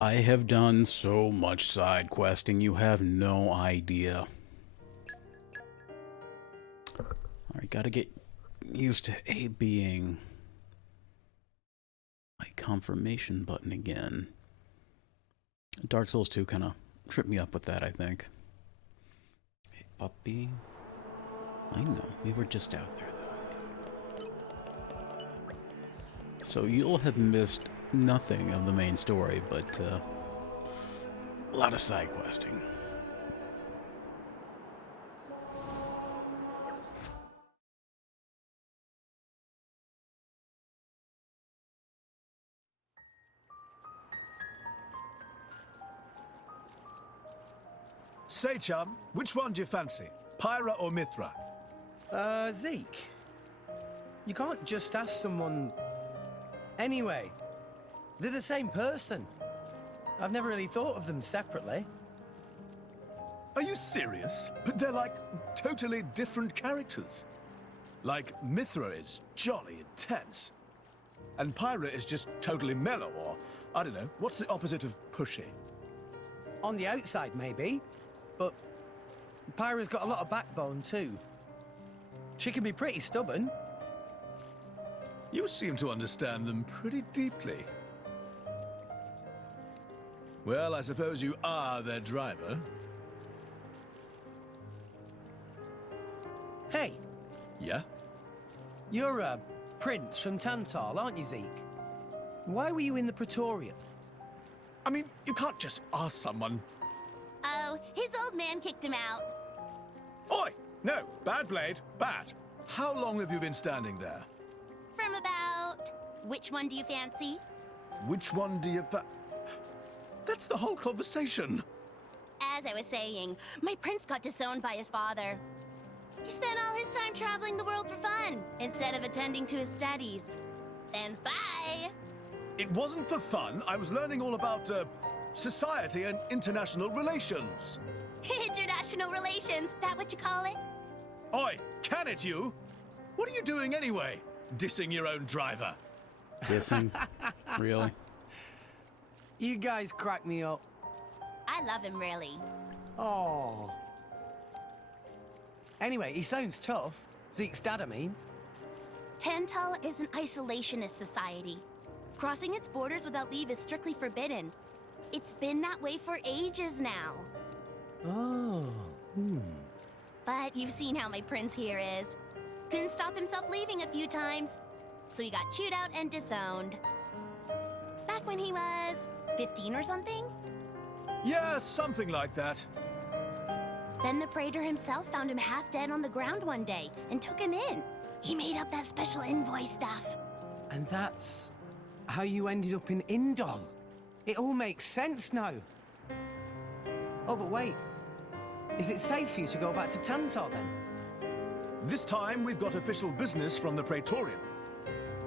I have done so much side questing, you have no idea. Alright, gotta get used to A being my confirmation button again. Dark Souls 2 kind of tripped me up with that, I think. Hey, puppy. I know, we were just out there, though. So you'll have missed nothing of the main story, but a lot of side questing. Say, chum, which one do you fancy? Pyra or Mithra? Zeke. You can't just ask someone... Anyway, they're the same person. I've never really thought of them separately. Are you serious? But they're like totally different characters. Like, Mithra is jolly intense. And Pyra is just totally mellow, or, I don't know, what's the opposite of pushy? On the outside, maybe. But Pyra's got a lot of backbone, too. She can be pretty stubborn. You seem to understand them pretty deeply. Well, I suppose you are their driver. Hey, Yeah? you're a prince from Tantal, aren't you, Zeke? Why were you in the Praetorium? I mean, you can't just ask someone. Oh, his old man kicked him out. Oi! No, bad blade, bad. How long have you been standing there? From about... Which one do you fancy? Which one do you That's the whole conversation. As I was saying, my prince got disowned by his father. He spent all his time traveling the world for fun, instead of attending to his studies. Then bye! It wasn't for fun. I was learning all about, society and international relations. International relations, that what you call it? Oi, can it you? What are you doing anyway? Dissing your own driver. Kissing? Really? You guys crack me up. I love him, really. Oh. Anyway, he sounds tough. Zeke's dad, I mean. Tantal is an isolationist society. Crossing its borders without leave is strictly forbidden. It's been that way for ages now. Oh. But you've seen how my prince here is. Couldn't stop himself leaving a few times, so he got chewed out and disowned. Back when he was 15 or something? Yeah, something like that. Then the praetor himself found him half dead on the ground one day and took him in. He made up that special envoy stuff. And that's how you ended up in Indol. It all makes sense now. Oh, but wait. Is it safe for you to go back to Tantal then? This time we've got official business from the Praetorium.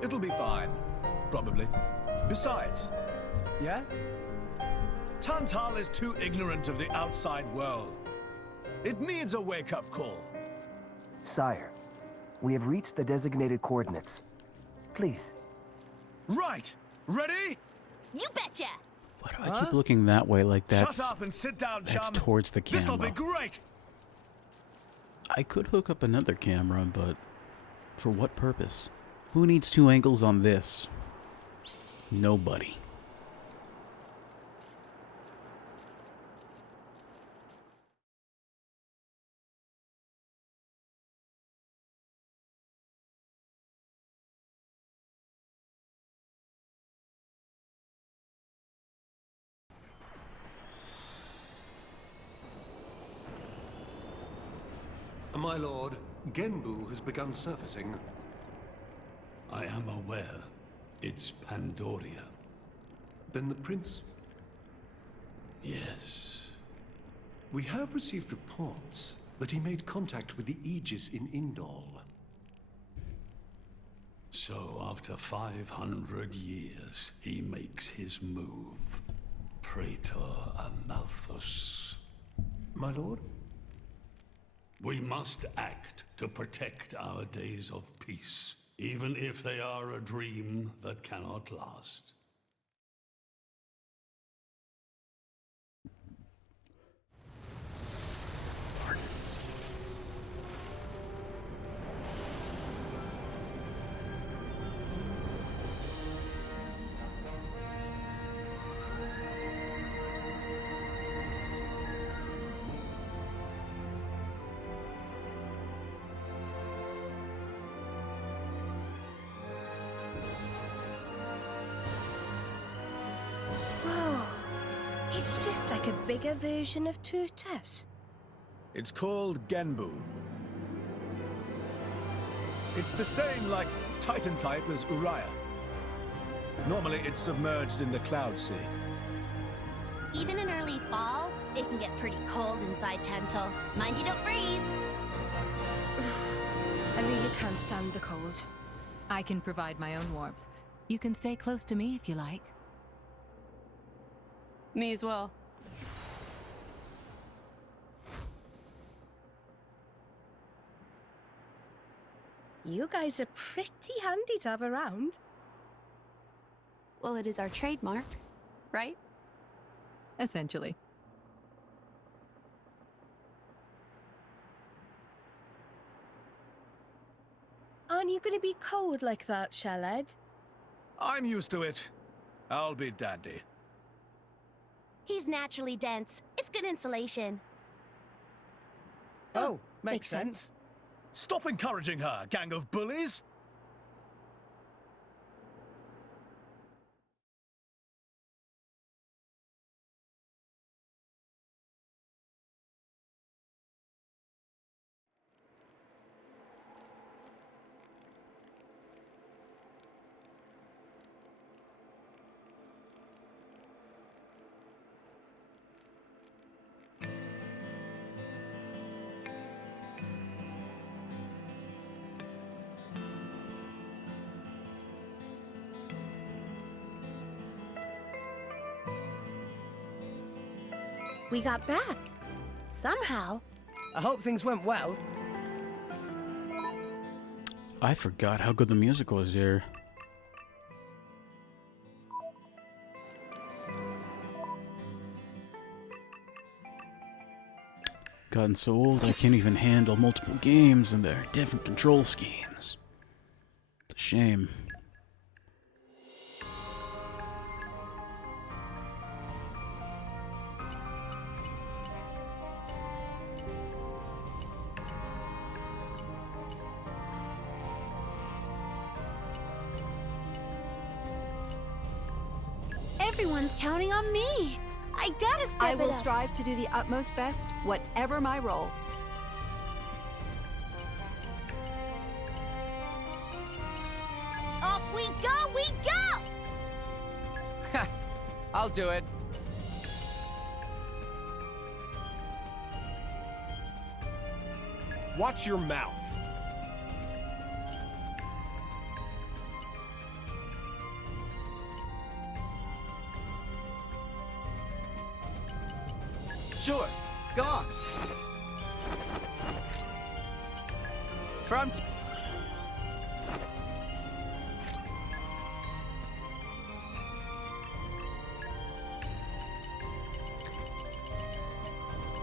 It'll be fine. Probably. Besides, Yeah? Tantal is too ignorant of the outside world. It needs a wake-up call. Sire, we have reached the designated coordinates. Please. Right! Ready? You betcha! Why do I keep looking that way like that's... Shut up and sit down, that's chum. towards the This'll be camera. great! I could hook up another camera, but for what purpose? Who needs two angles on this? Nobody. My lord, Genbu has begun surfacing. I am aware. It's Pandoria. Then the prince... Yes. We have received reports that he made contact with the Aegis in Indol. So after 500 years, he makes his move. Praetor Amalthus. My lord? We must act to protect our days of peace, even if they are a dream that cannot last. It's just like a bigger version of Turtus. It's called Genbu. It's the same, like, Titan type as Uriah. Normally, it's submerged in the Cloud Sea. Even in early fall, it can get pretty cold inside Tantal. Mind you don't freeze. I really can't stand the cold. I can provide my own warmth. You can stay close to me if you like. Me as well. You guys are pretty handy to have around. Well, it is our trademark, right? Essentially. Aren't you going to be cold like that, Shellhead? I'm used to it. I'll be dandy. He's naturally dense. It's good insulation. Oh, makes sense. Stop encouraging her, gang of bullies! We got back. Somehow. I hope things went well. I forgot how good the music was here. Gotten so old I can't even handle multiple games and their different control schemes. It's a shame. Everyone's counting on me. I gotta step I will it up. strive to do the utmost best, whatever my role. Off we go, we go! I'll do it. Watch your mouth. Sure, go on.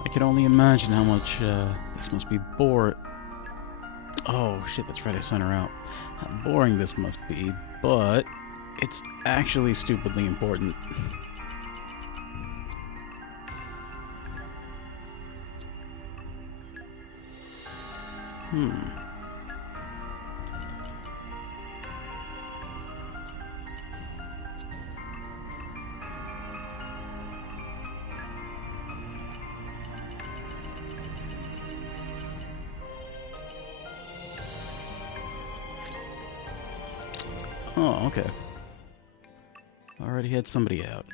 I can only imagine how much this must be boring. Oh shit, that's right, I sent her out. How boring this must be, but it's actually stupidly important. Oh, okay. Already had somebody out.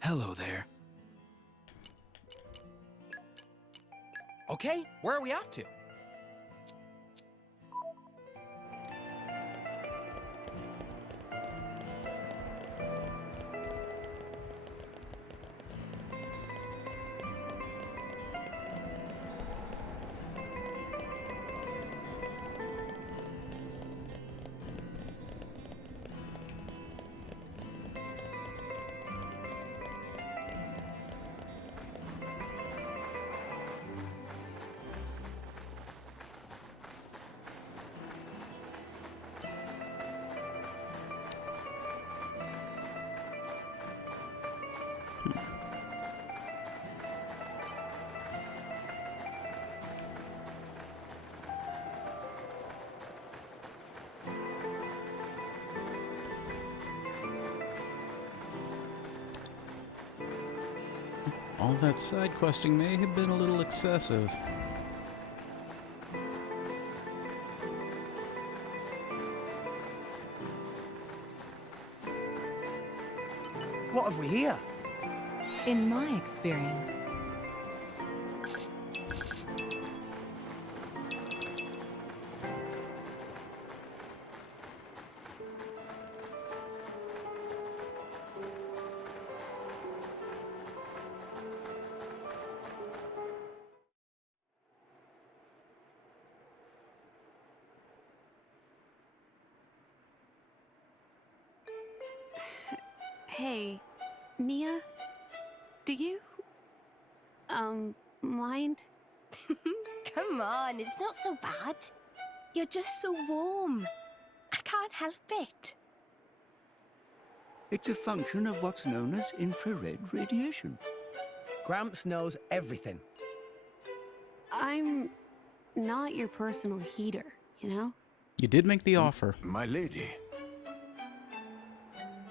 Hello there. Okay, where are we off to? All that side questing may have been a little excessive. What have we here? In my experience, Hey, Nia? Do you... mind? Come on, it's not so bad. You're just so warm. I can't help it. It's a function of what's known as infrared radiation. Gramps knows everything. I'm not your personal heater, you know? You did make the offer. My lady,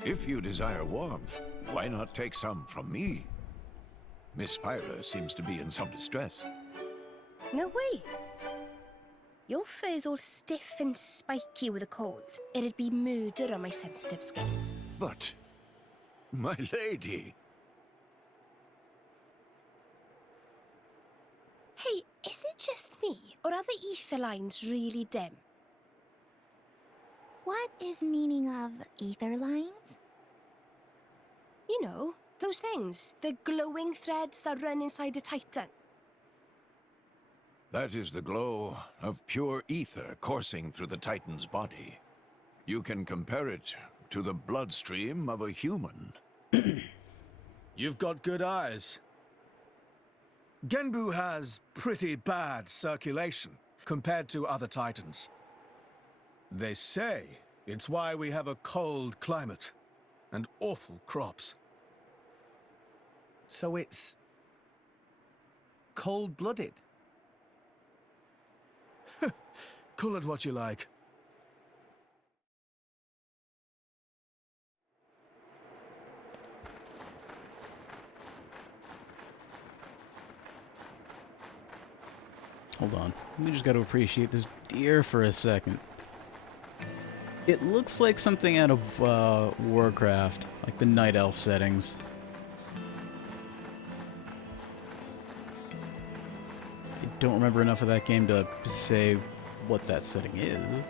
if you desire warmth, why not take some from me? Miss Pyra seems to be in some distress. No way. Your fur's all stiff and spiky with a cold. It'd be murder on my sensitive skin. But, my lady... Hey, is it just me, or are the ether lines really dim? What is meaning of ether lines? You know, those things. The glowing threads that run inside a titan. That is the glow of pure ether coursing through the Titan's body. You can compare it to the bloodstream of a human. You've got good eyes. Genbu has pretty bad circulation compared to other Titans. They say it's why we have a cold climate and awful crops. So it's... cold-blooded? Call it what you like. Hold on. We just got to appreciate this deer for a second. It looks like something out of Warcraft, like the Night Elf settings. I don't remember enough of that game to say what that setting is.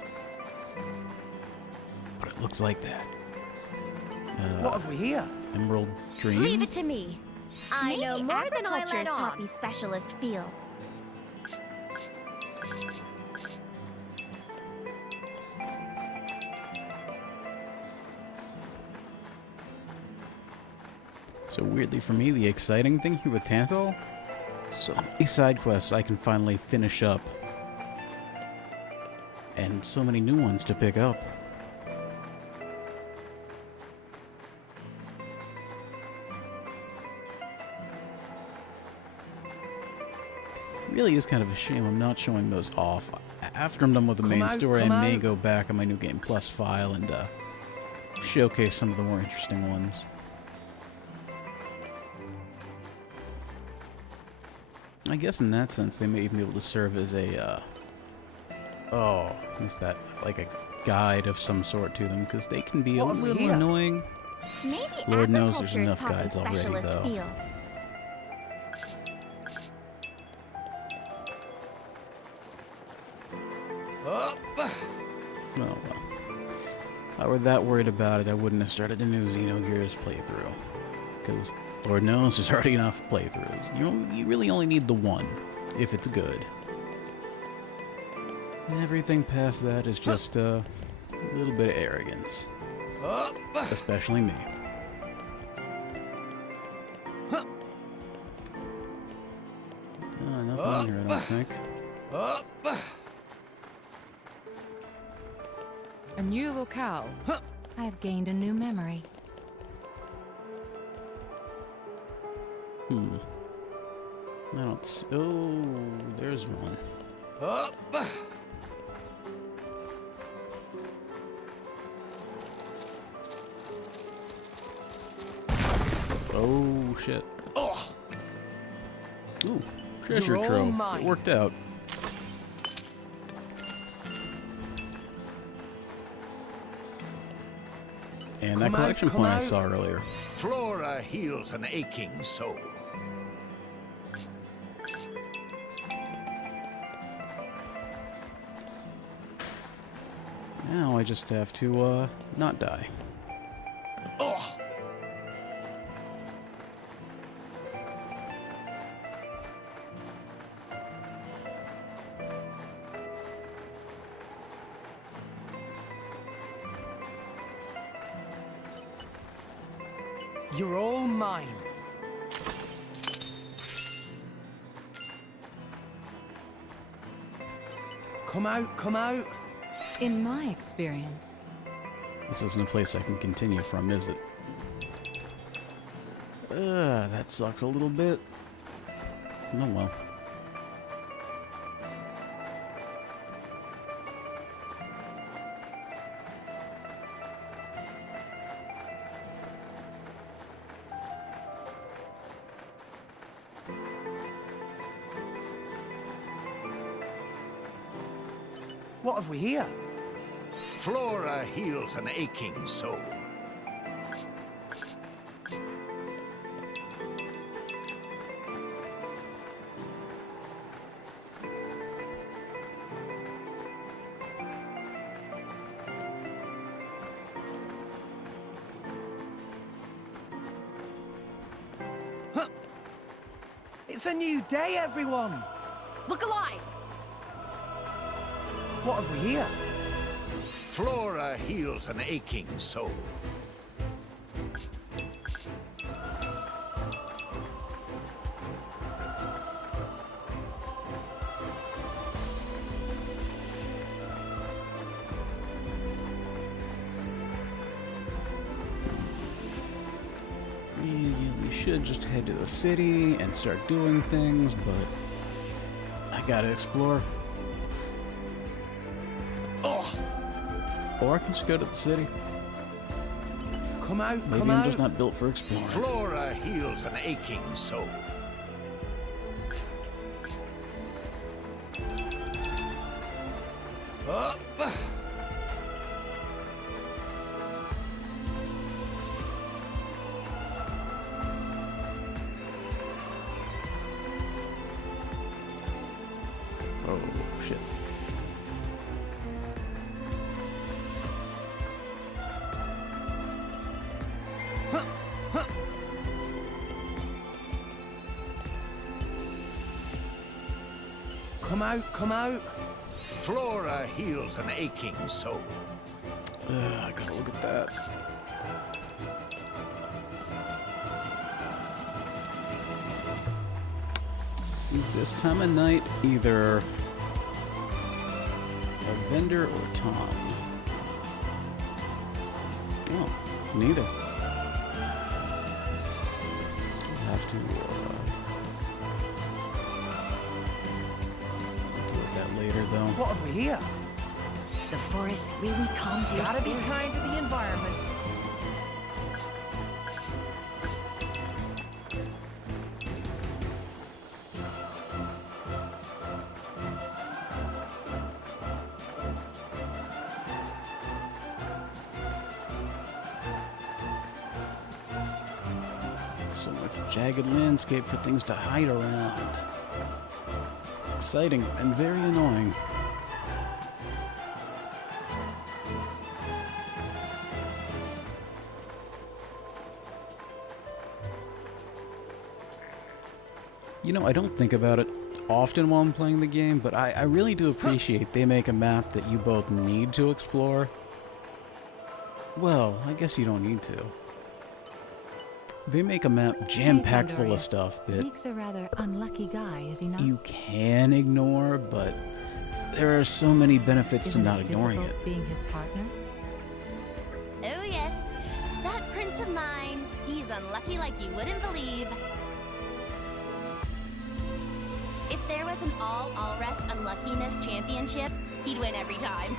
But it looks like that. What have we here? Emerald Dream? Leave it to me. I know more than I let Agriculture's on. poppy specialist field. So weirdly for me, the exciting thing here with Tantal, so many side quests I can finally finish up. And so many new ones to pick up. It really is kind of a shame I'm not showing those off. After I'm done with the main story, I may go back on my New Game Plus file and showcase some of the more interesting ones. I guess in that sense, they may even be able to serve as a, is that like a guide of some sort to them, because they can be a little annoying. Maybe Lord knows there's agriculture's enough poppy guides already, specialist though. field. Oh, well. If I were that worried about it, I wouldn't have started a new Xenogears playthrough. Because Lord knows there's already enough playthroughs. You really only need the one, if it's good. Everything past that is just a little bit of arrogance. Especially me. Nothing here, I don't think. A new locale. I have gained a new memory. I don't see. Oh, there's one. Oh, shit. Ooh, treasure You're all trove. mine. It worked out. And that Come out, collection come point I out. saw earlier. Flora heals an aching soul. Now I just have to, not die. Oh! You're all mine. Come out, come out. In my experience, This isn't a place I can continue from, is it? That sucks a little bit. Oh well. What have we here? Flora heals an aching soul. Huh. It's a new day, everyone. Look alive! What have we here? Flora heals an aching soul. We should just head to the city and start doing things, but I gotta explore. Oh! Or I can just go to the city. Come out, Maybe come I'm out. just not built for exploring. Flora heals an aching soul. Up! Oh, shit. Come out, come out. Flora heals an aching soul. I gotta look at that. This time of night, either a vendor or Tom. Oh, neither. I'll have to deal with that later, though. What have we here? The forest really calms your Gotta be spirit. kind to the environment. So much jagged landscape for things to hide around. It's exciting and very annoying. You know, I don't think about it often while I'm playing the game, but I really do appreciate they make a map that you both need to explore. Well, I guess you don't need to. They make a map jam-packed Hey, full Pandoria. of stuff that Zeke's a rather unlucky guy, is he not? you can ignore, but there are so many benefits Isn't to not it ignoring difficult it. being his partner? Oh, yes. That prince of mine. He's unlucky like you wouldn't believe. If there was an all-rest unluckiness championship, he'd win every time.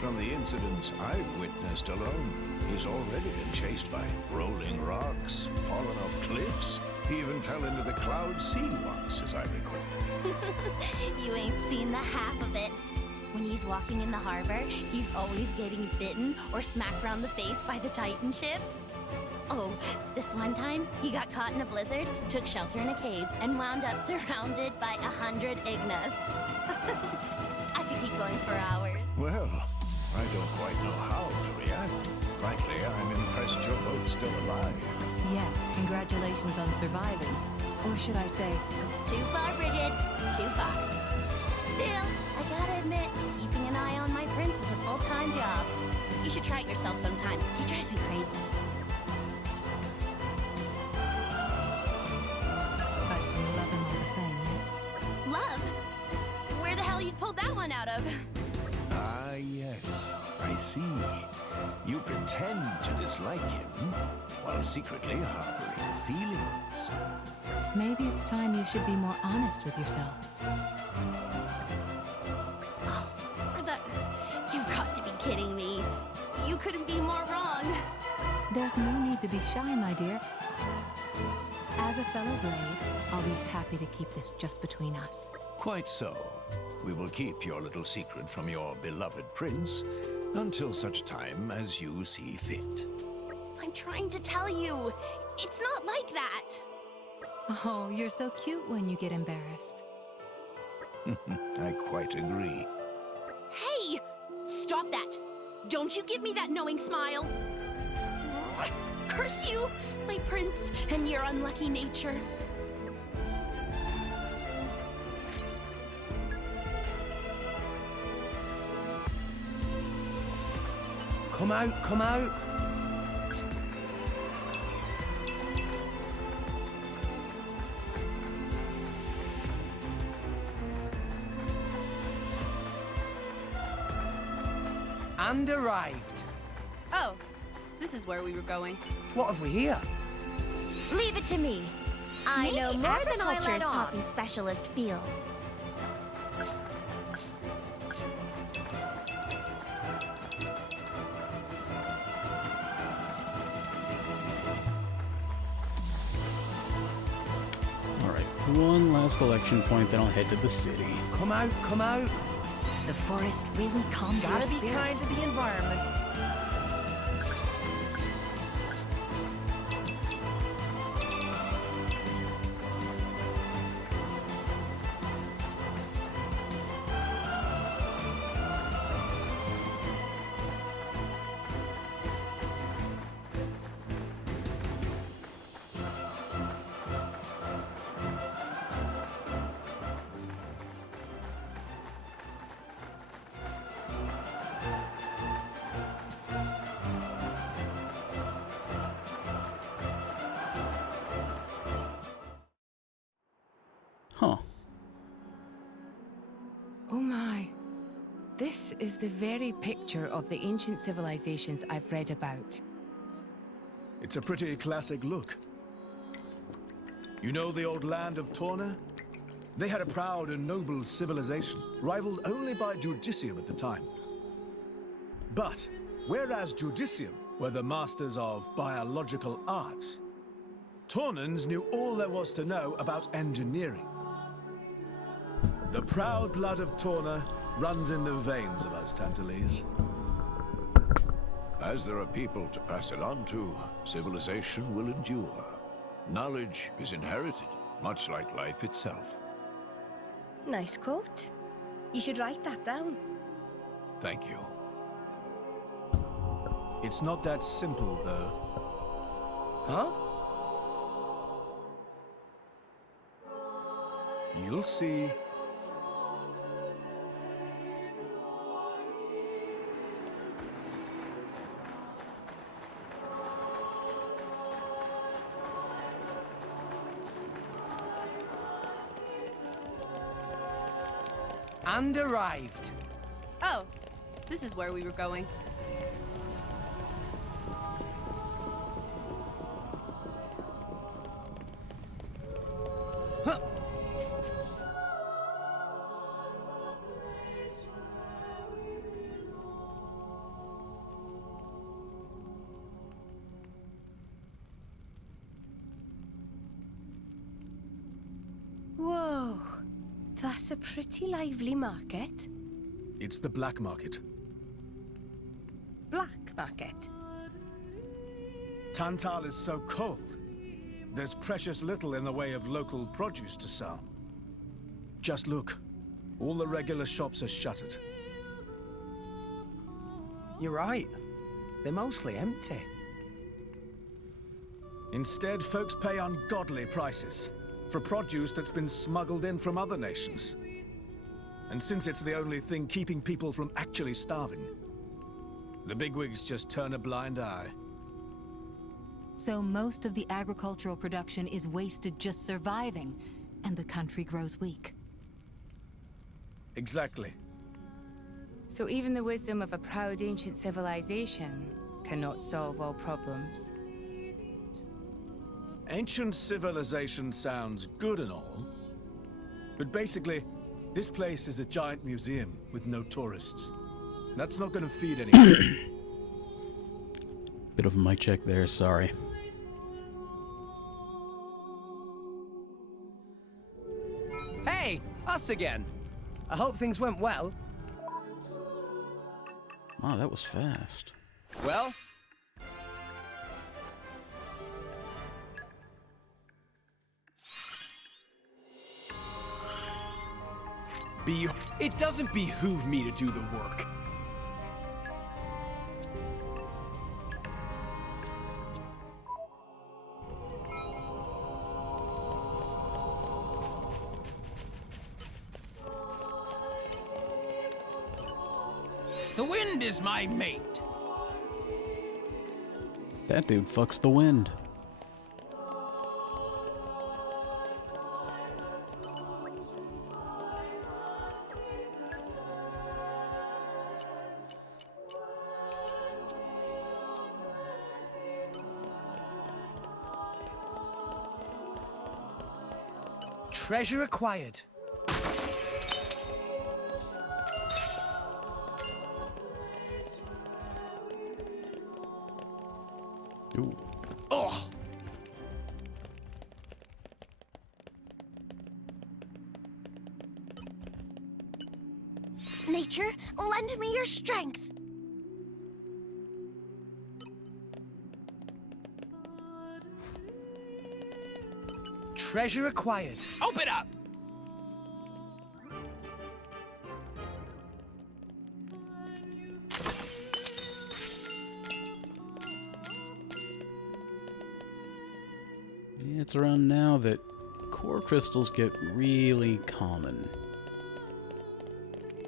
From the incidents I've witnessed alone, he's already been chased by rolling rocks, fallen off cliffs, He even fell into the Cloud Sea once, as I recall. You ain't seen the half of it. When he's walking in the harbor, he's always getting bitten or smacked around the face by the Titan ships. Oh, this one time, he got caught in a blizzard, took shelter in a cave, and wound up surrounded by 100 Ignas. I could keep going for hours. Well, I don't quite know how to react. Frankly, I'm impressed you're both still alive. Yes, congratulations on surviving. Or should I say... Too far, Bridget. Too far. Still, I gotta admit, keeping an eye on my prince is a full-time job. You should try it yourself sometime. He drives me crazy. But you love him all the same, yes? Love? Where the hell you pulled that one out of? Ah, yes. I see. You pretend to dislike him, while secretly harboring feelings. Maybe it's time you should be more honest with yourself. Oh, for the... You've got to be kidding me. You couldn't be more wrong. There's no need to be shy, my dear. As a fellow blade, I'll be happy to keep this just between us. Quite so. We will keep your little secret from your beloved prince until such time as you see fit. I'm trying to tell you. It's not like that. Oh, you're so cute when you get embarrassed. I quite agree. Hey! Stop that! Don't you give me that knowing smile! Curse you, my prince, and your unlucky nature. Come out, come out! And arrived. Oh, this is where we were going. What have we here? Leave it to me. I know more than agriculture's I let on. poppy specialist field. Alright, one last collection point, then I'll head to the city. Come out, come out. The forest really calms your Gotta be spirit. kind to the environment. Huh. Oh my. This is the very picture of the ancient civilizations I've read about. It's a pretty classic look. You know the old land of Torna? They had a proud and noble civilization, rivaled only by Judicium at the time. But, whereas Judicium were the masters of biological arts, Tornans knew all there was to know about engineering. The proud blood of Torna runs in the veins of us Tantalese. As there are people to pass it on to, civilization will endure. Knowledge is inherited, much like life itself. Nice quote. You should write that down. Thank you. It's not that simple, though. Huh? You'll see. And arrived. Oh, this is where we were going. Huh. It's a pretty lively market. It's the black market. Black market? Tantal is so cold. There's precious little in the way of local produce to sell. Just look. All the regular shops are shuttered. You're right. They're mostly empty. Instead, folks pay ungodly prices for produce that's been smuggled in from other nations. And since it's the only thing keeping people from actually starving, the bigwigs just turn a blind eye. So most of the agricultural production is wasted just surviving, and the country grows weak. Exactly. So even the wisdom of a proud ancient civilization cannot solve all problems. Ancient civilization sounds good and all, but basically, this place is a giant museum with no tourists. That's not gonna feed anyone. Bit of a mic check there, sorry. Hey, us again. I hope things went well. Wow, that was fast. Well? It doesn't behoove me to do the work. The wind is my mate. That dude fucks the wind. Treasure acquired. Ooh. Oh! Nature, lend me your strength. Treasure acquired. Open up! Yeah, it's around now that core crystals get really common.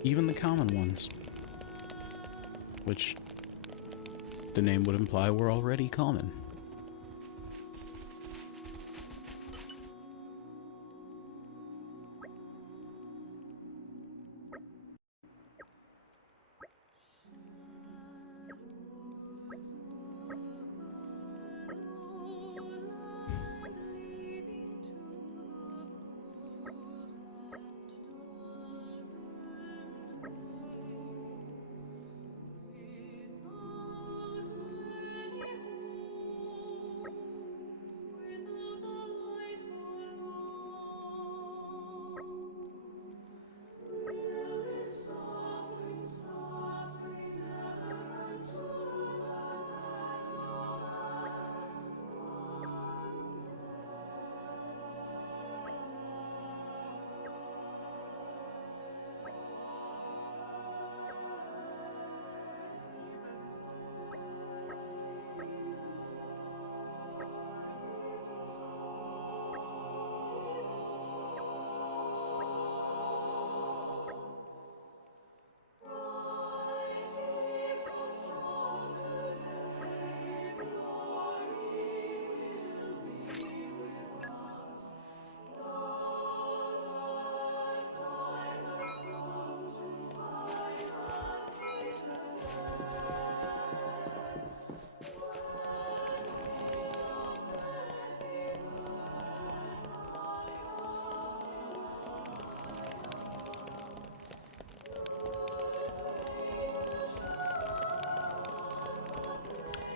Even the common ones. Which the name would imply were already common.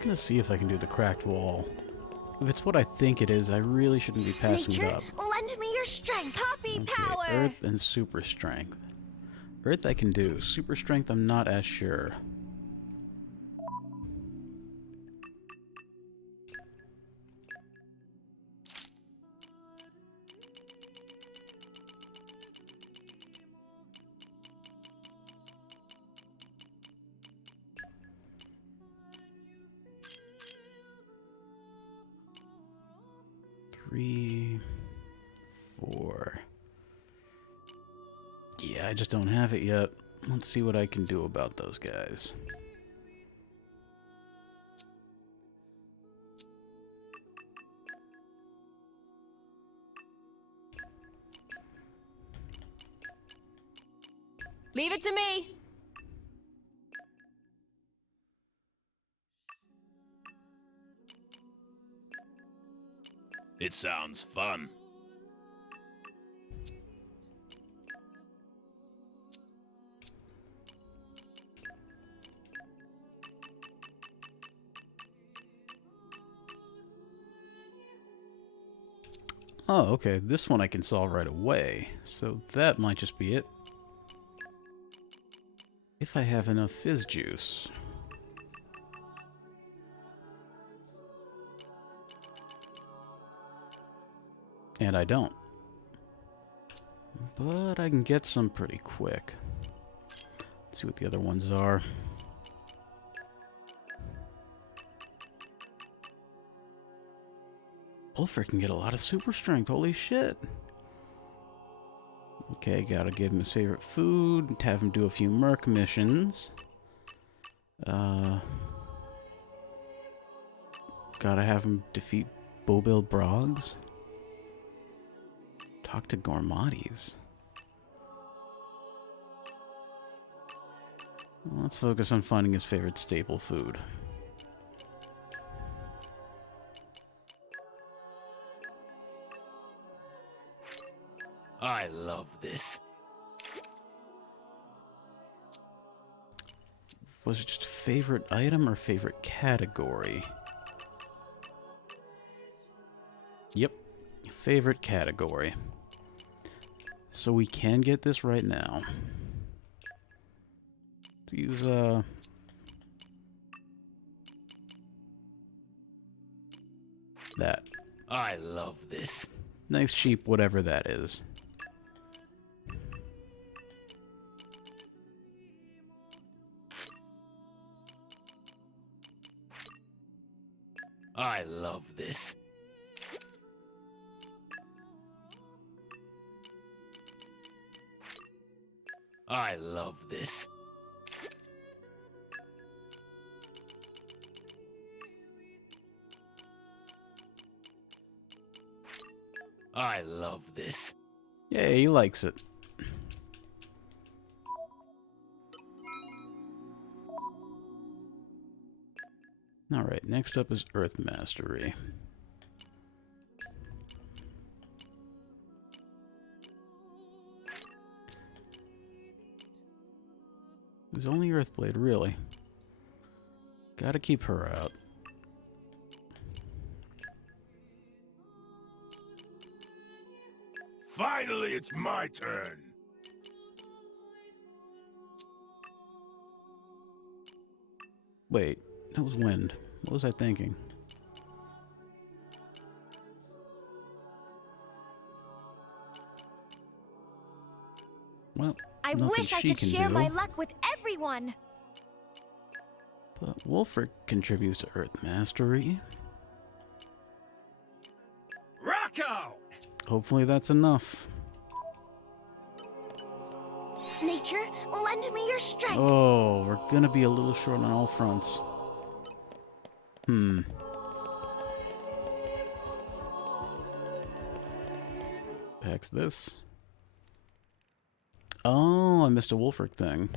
I'm gonna see if I can do the cracked wall. If it's what I think it is, I really shouldn't be passing Nature, it up. lend me your strength. Puppy power. Earth and super strength. Earth I can do. Super strength I'm not as sure. Three, 4. Yeah, I just don't have it yet. Let's see what I can do about those guys. Leave it to me. It sounds fun. Oh, okay. This one I can solve right away. So that might just be it. If I have enough fizz juice. And I don't. But I can get some pretty quick. Let's see what the other ones are. Ulfric can get a lot of super strength, holy shit. Okay, gotta give him his favorite food, have him do a few merc missions. Gotta have him defeat Bobil Broggs. Talk to Gormades. Well, let's focus on finding his favorite staple food. I love this. Was it just favorite item or favorite category? Yep, favorite category. So we can get this right now. Let's use that. I love this. Nice cheap whatever that is. I love this. I love this. I love this. Yeah, he likes it. Alright, next up is Earth Mastery. There's only Earthblade, really. Gotta keep her out. Finally, it's my turn. Wait, that was wind. What was I thinking? Well, I nothing wish I she could can share do. my luck with everyone. But Wulfric contributes to Earth Mastery. Rocco! Hopefully that's enough. Nature, lend me your strength. Oh, we're gonna be a little short on all fronts. The heck's this? Oh, I missed a Wulfric thing.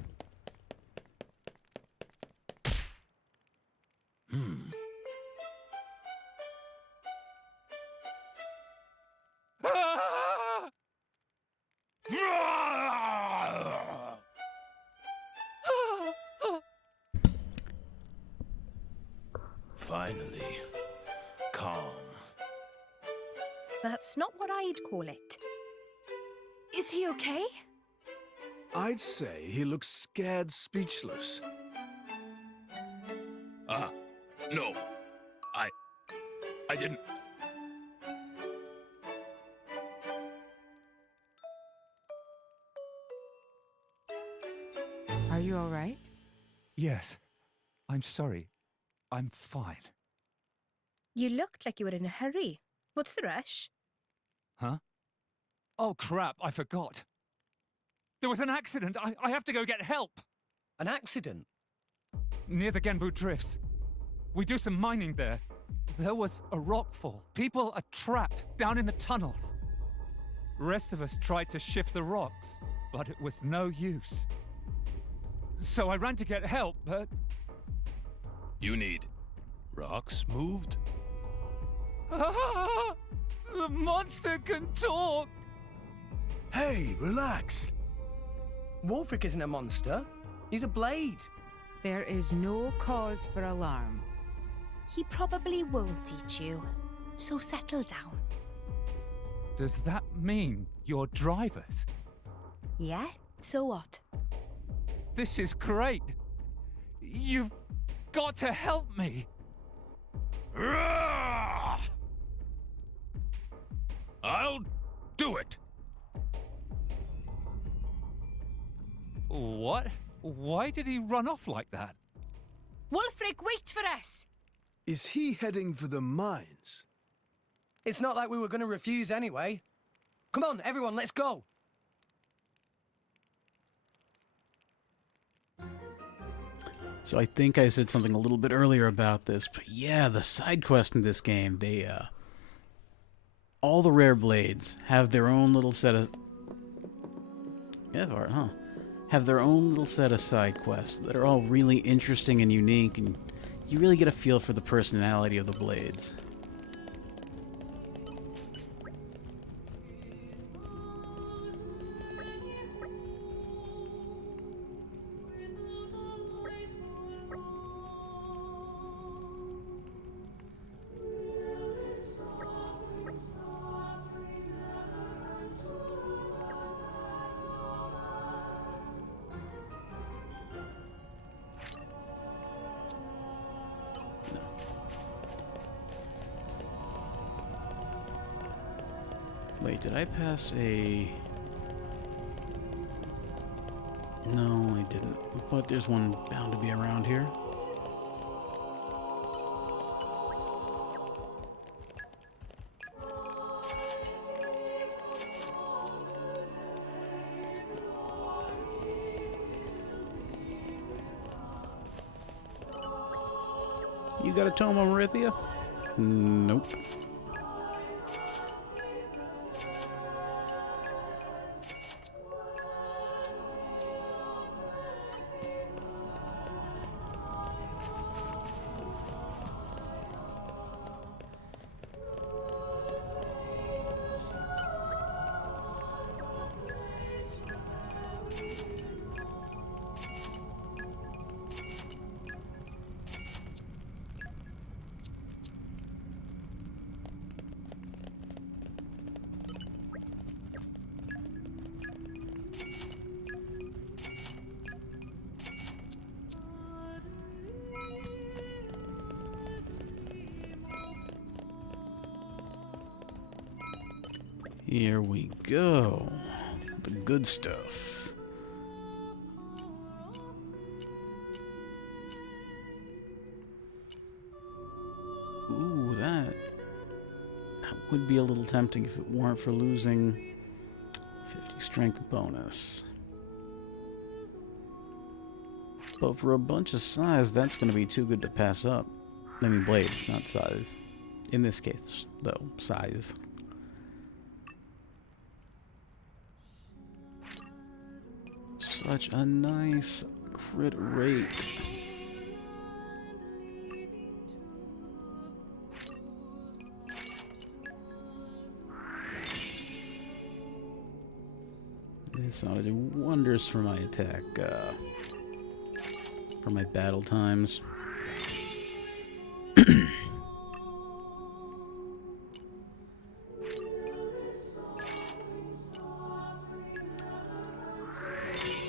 Finally, calm. That's not what I'd call it. Is he okay? I'd say he looks scared speechless. No. I didn't. Are you all right? Yes. I'm sorry. I'm fine. You looked like you were in a hurry. What's the rush? Huh? Oh, crap, I forgot. There was an accident. I have to go get help. An accident? Near the Genbu Drifts. We do some mining there. There was a rockfall. People are trapped down in the tunnels. Rest of us tried to shift the rocks, but it was no use. So I ran to get help, but... You need rocks moved? The monster can talk! Hey, relax. Wolfric isn't a monster. He's a blade. There is no cause for alarm. He probably won't eat you. So settle down. Does that mean you're drivers? Yeah? So what? This is great. You've got to help me. I'll do it. What? Why did he run off like that? Wolfric, wait for us! Is he heading for the mines? It's not like we were going to refuse anyway. Come on, everyone, let's go. So I think I said something a little bit earlier about this, but yeah, the side quest in this game, they, all the rare blades have their own little set of... Have their own little set of side quests that are all really interesting and unique, and you really get a feel for the personality of the blades. Wait, did I pass a... No, I didn't. But there's one bound to be around here. You got a tome of Marithia? Nope. Here we go. The good stuff. Ooh, that would be a little tempting if it weren't for losing 50 strength bonus. But for a bunch of size, that's going to be too good to pass up. I mean blades, not size. In this case, though, size. Such a nice crit rate. This ought to do wonders for my attack, for my battle times.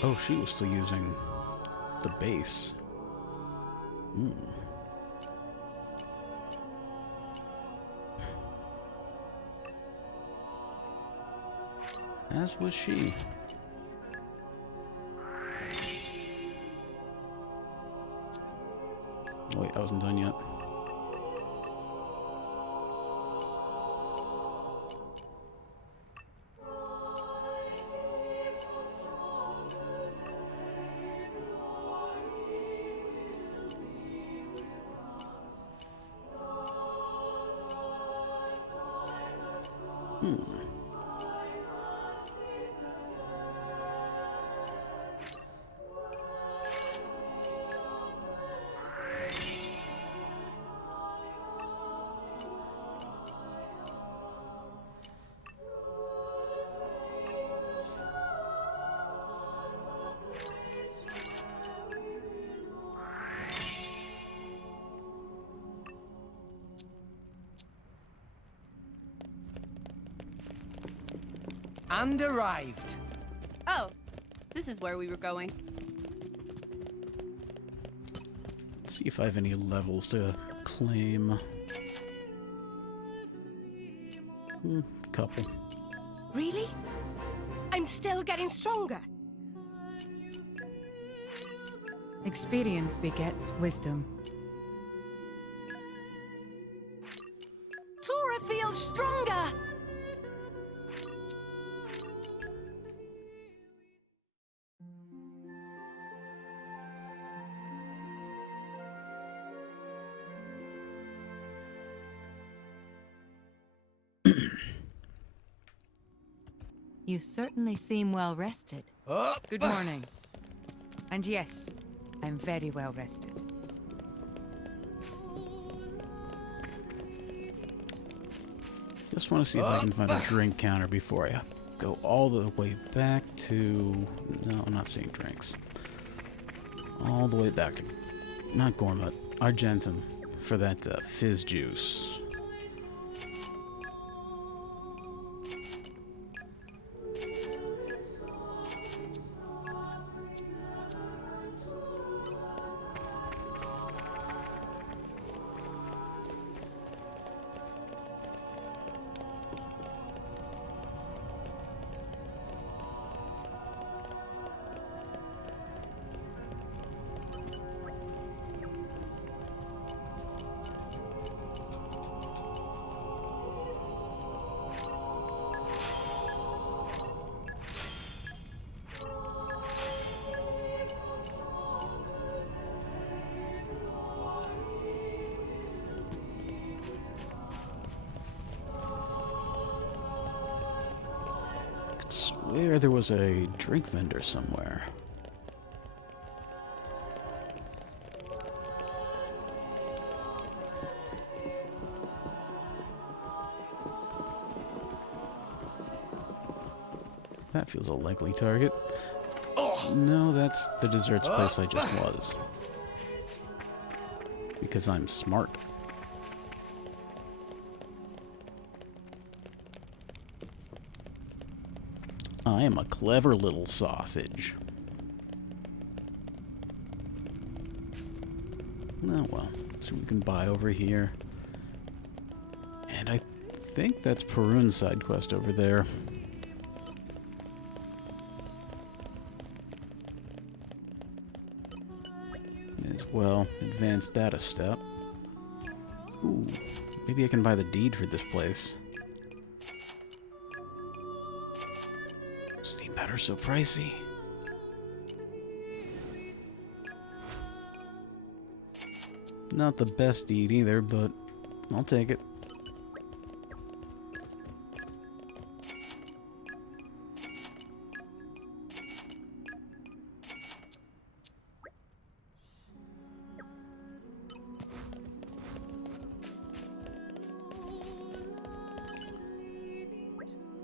Oh, she was still using the base. Hmm. As was she. Oh, wait, I wasn't done yet. And arrived. Oh, this is where we were going. See if I have any levels to claim. Couple. Really? I'm still getting stronger. Experience begets wisdom. Tora feels stronger! You certainly seem well rested. Good morning. And yes, I'm very well rested. Just want to see if I can find a drink counter before I go all the way back to... No, I'm not seeing drinks. All the way back to... Not Gourmet. Argentum. For that fizz juice. Swear there was a drink vendor somewhere. That feels a likely target. Oh no, that's the desserts place I just was. Because I'm smart. I am a clever little sausage. Oh well, so we can buy over here. And I think that's Perun's side quest over there. May as well advance that a step. Ooh, maybe I can buy the deed for this place. Steam powder's so pricey. Not the best deed either, but I'll take it.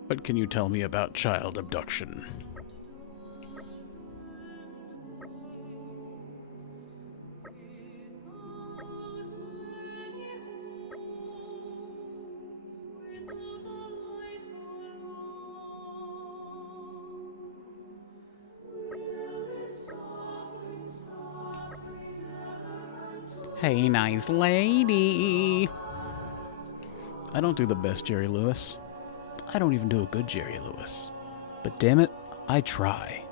What can you tell me about child abduction? Hey, nice lady. I don't do the best Jerry Lewis. I don't even do a good Jerry Lewis. But damn it, I try.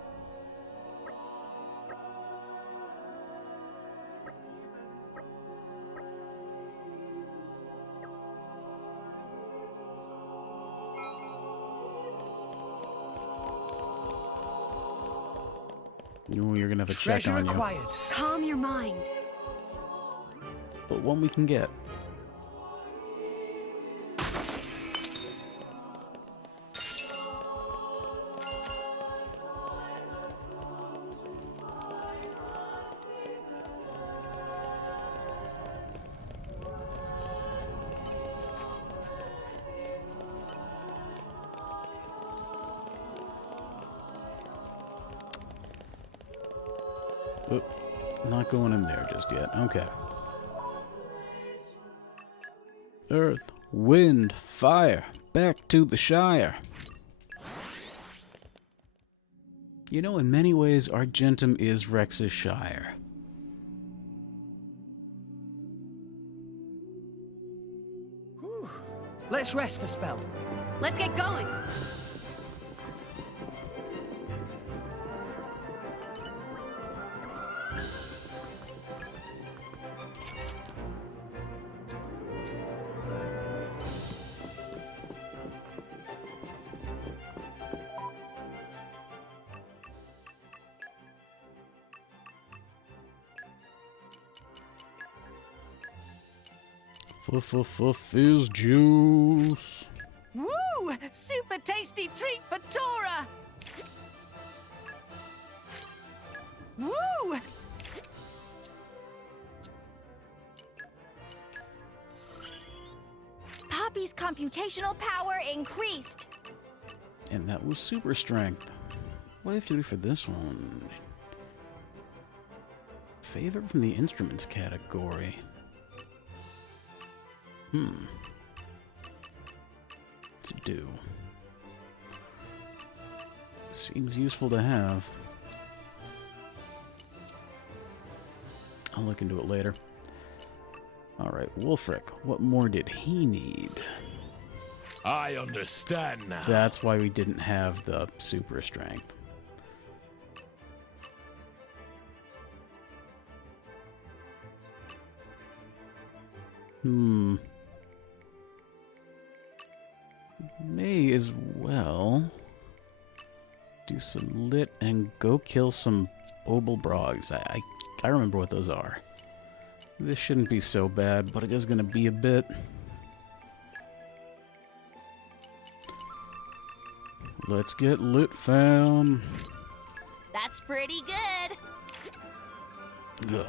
Oh, you're gonna have a check Treasure on you. acquired. Calm your mind. But one we can get. Oh, not going in there just yet. Okay. Earth, wind, fire, back to the Shire. You know, in many ways, Argentum is Rex's Shire. Let's rest a spell. Let's get going. Fizz juice. Woo! Super tasty treat for Tora! Woo! Poppy's computational power increased. And that was super strength. What do I have to do for this one? Favorite from the instruments category. To do. Seems useful to have. I'll look into it later. Alright, Wulfric, what more did he need? I understand now. That's why we didn't have the super strength. May as well do some lit and go kill some Bobalbrogs. I remember what those are. This shouldn't be so bad, but it is going to be a bit. Let's get lit, fam. That's pretty good. Ugh.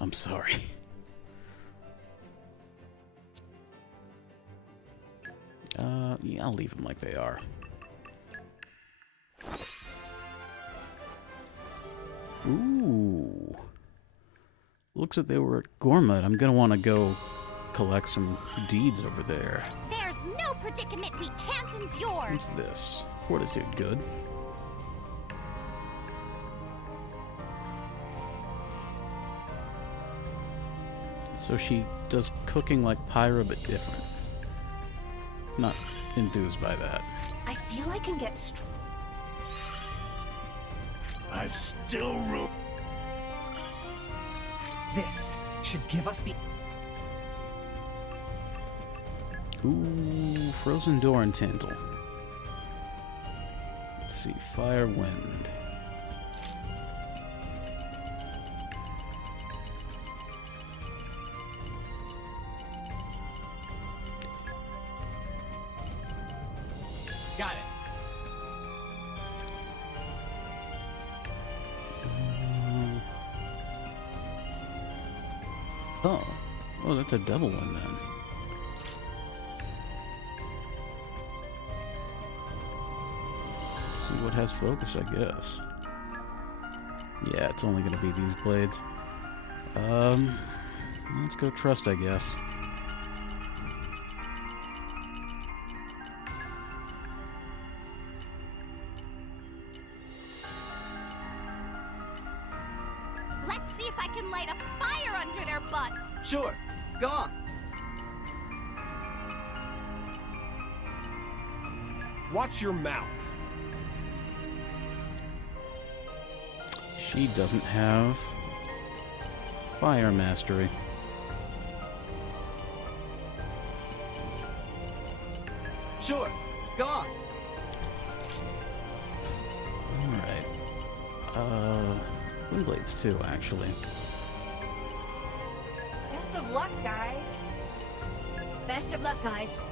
I'm sorry. Yeah, I'll leave them like they are. Ooh. Looks like they were at Gormut. I'm gonna want to go collect some deeds over there. There's no predicament we can't endure. What's this? Fortitude, good. So she does cooking like Pyra, but different. Not enthused by that. I feel I can get I've still room. This should give us the... Ooh, Frozen Door and Tantal. Let's see, Fire, Wind. Got it. Oh, that's a double one then. Let's see what has focus, I guess. Yeah, it's only gonna be these blades. Let's go trust, I guess. Let's see if I can light a fire under their butts. Sure, go on. Watch your mouth. She doesn't have fire mastery. Sure, go on. Alright. Windblades too, actually. Best of luck, guys. Best of luck, guys.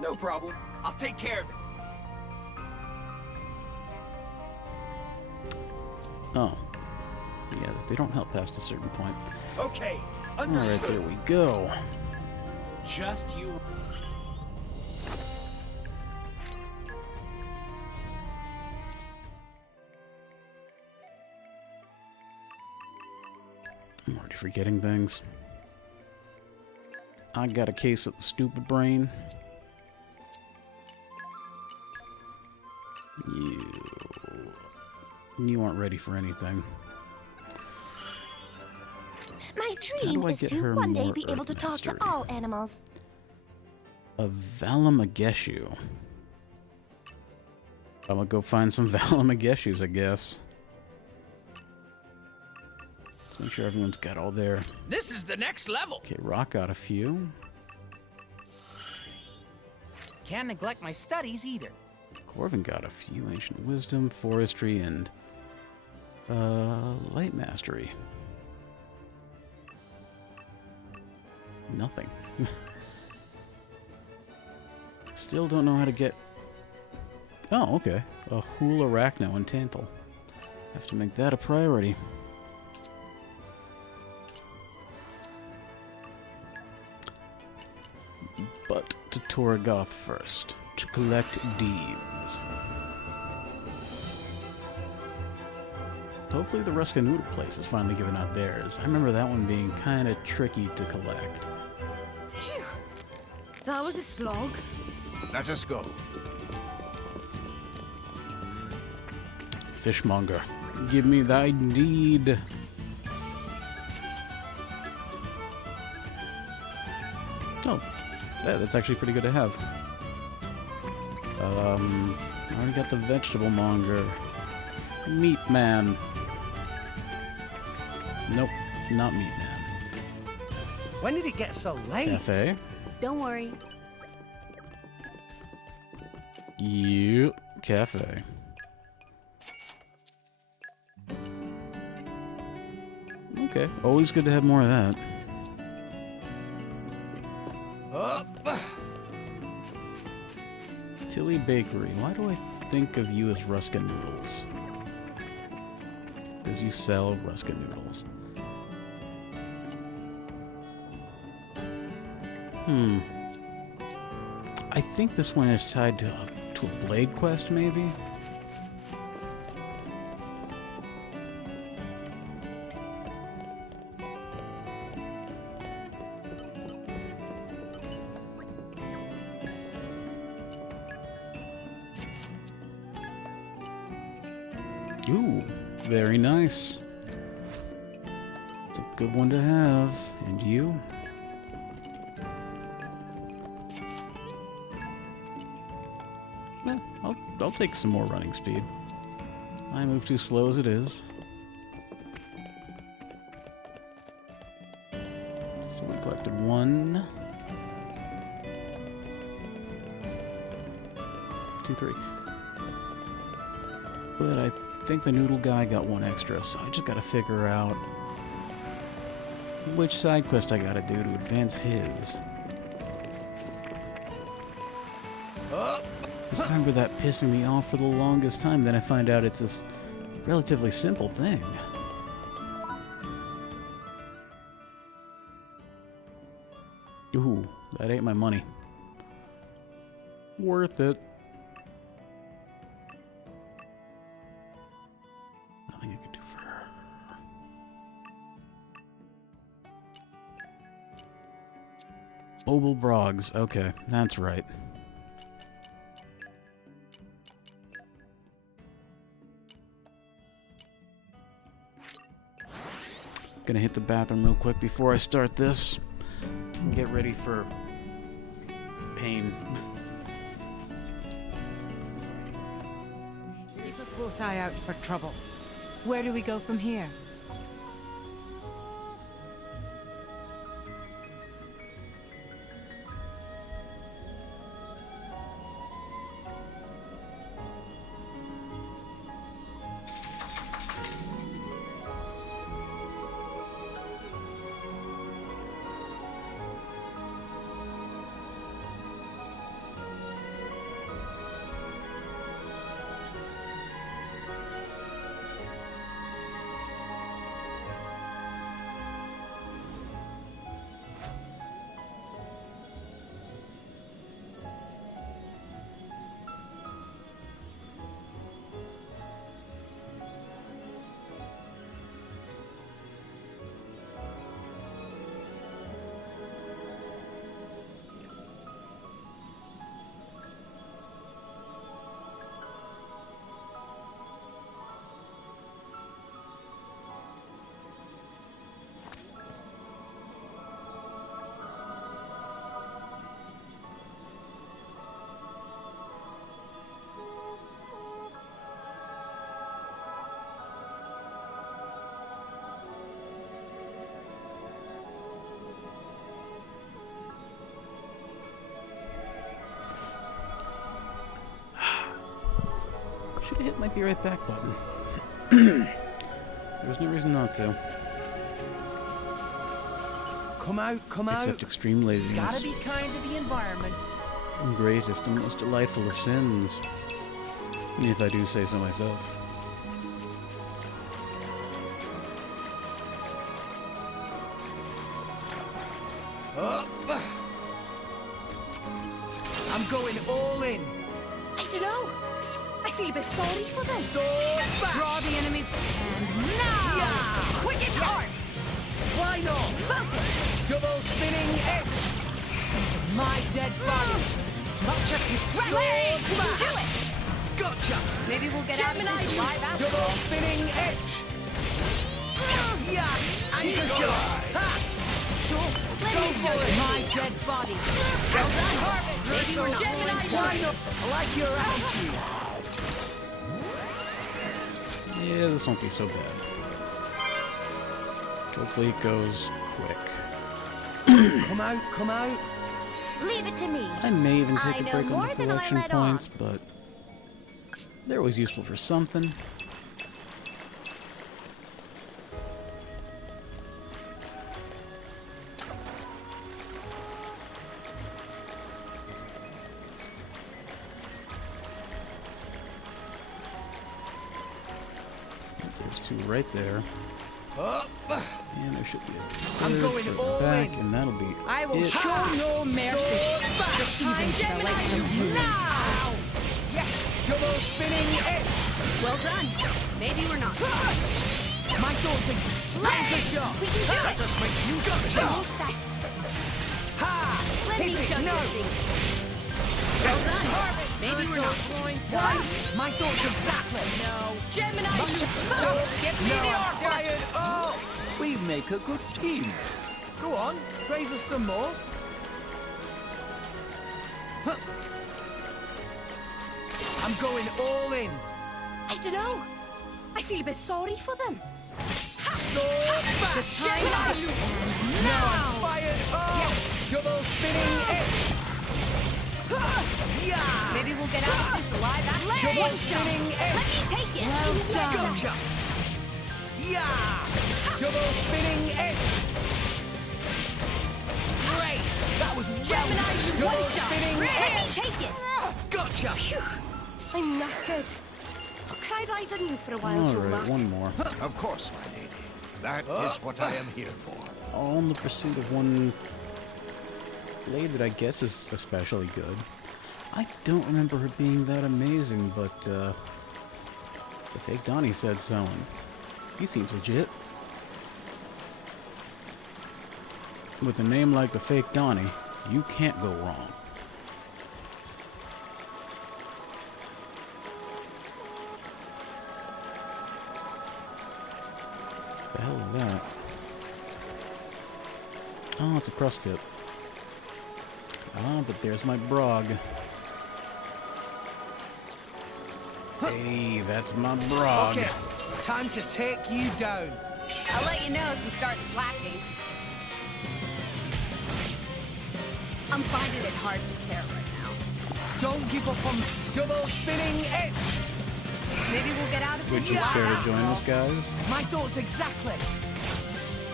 No problem. I'll take care of it. Oh. Yeah, they don't help past a certain point. Okay, Alright, there we go. Just you. I'm already forgetting things. I got a case of the stupid brain. You aren't ready for anything. My dream is to one day be able to talk to all animals. A Valamageshu. I'm gonna go find some Valamageshus, I guess. Let's make sure everyone's got all their... This is the next level. Okay, Rock got a few. Can't neglect my studies either. Corvin got a few. Ancient Wisdom, Forestry, and Light Mastery. Nothing. Still don't know how to get... Oh, okay. A Hool Arachno and Tantal. Have to make that a priority. But to Torgoth first, to collect deeds. Hopefully the Ruska Noodle place is finally giving out theirs. I remember that one being kind of tricky to collect. Phew. That was a slog. Let us go. Fishmonger, give me thy deed. Oh, that's actually pretty good to have. I already got the vegetable monger. Meat man. Nope, not meat man. When did it get so late? Cafe. Don't worry. Yep, cafe. Okay, always good to have more of that. Tilly Bakery. Why do I think of you as Ruska Noodles? Because you sell Ruska Noodles. I think this one is tied to a Blade quest, maybe? Ooh, very nice. It's a good one to have. And you? I'll take some more running speed. I move too slow as it is. So we collected 1, 2, 3. But I think the noodle guy got 1 extra, so I just gotta figure out which side quest I gotta do to advance his. I remember that pissing me off for the longest time, then I find out it's this relatively simple thing. Ooh, that ate my money. Worth it. Nothing I could do for her. Obel Brogs. Okay, that's right. Gonna hit the bathroom real quick before I start this. And get ready for pain. Keep a close eye out for trouble. Where do we go from here? Should have hit my be right back button. There's no reason not to. Come out, come out. Except extreme laziness. Gotta be kind to the environment. Greatest and most delightful of sins. If I do say so myself. I'm going all in. I don't know. I feel a bit sorry for them. Sword back. Draw the enemy. And now! Yeah. Quicken arts! Why not? Focus! Double spinning edge. My dead body. Gotcha. Right. Sword back. Do it! Gotcha. Maybe we'll get Gemini, out of this alive after Double all. spinning edge. Yeah. Anchor shot. Ha. Sure. Let Go me show for you. it. My dead body. Well done. Maybe we're not Gemini, going why to. not? I like your attitude. Yeah, this won't be so bad. Hopefully it goes quick. Come out, come out. Leave it to me. I may even take I a know break more on the than I collection let on. points, but they're always useful for something. There's two right there. And there should be a third I'm going further all back, in. and that'll be I will it. show no mercy. Even to the likes of you. Now. Yes. Double spinning edge. Well done. Maybe we're not. My thoughts is anchor shot. We can do That it. just makes you All gotcha. set. Ha. Let Hit me it. show No. you. Well done. Maybe we're not. Why? My thoughts exactly. No. Gemini, So, Get me no, the I'm orc. fired. Oh. We make a good team. Go on. Raise us some more. Huh. I'm going all in. I don't know. I feel a bit sorry for them. Sword back. Gemini, Now I'm fired. Oh. Double spinning edge. Yeah. Maybe we'll get out of this alive after all. Double spinning edge. let me take it. Well done. Gotcha. Yeah. Double spinning edge. Great. That was well Gemini, done. one Double shot. spinning Let me edge. take it. Gotcha. Phew. I'm knackered. Oh, can I ride on you for a while, All Joe right, Mac? one more. Of course, my lady. That is what I am here for. All in the pursuit of one blade that I guess is especially good. I don't remember her being that amazing, but the fake Donnie said so, and he seems legit. With a name like the fake Donnie, You can't go wrong. The hell is that? Oh, it's a crust tip. Ah, but there's my brog. Hey, that's my brog. Okay, time to take you down. I'll let you know if you start slacking. I'm finding it hard to care right now. Don't give up on double spinning edge. Maybe we'll get out of Would this you alive. care to join us, guys? My thoughts exactly.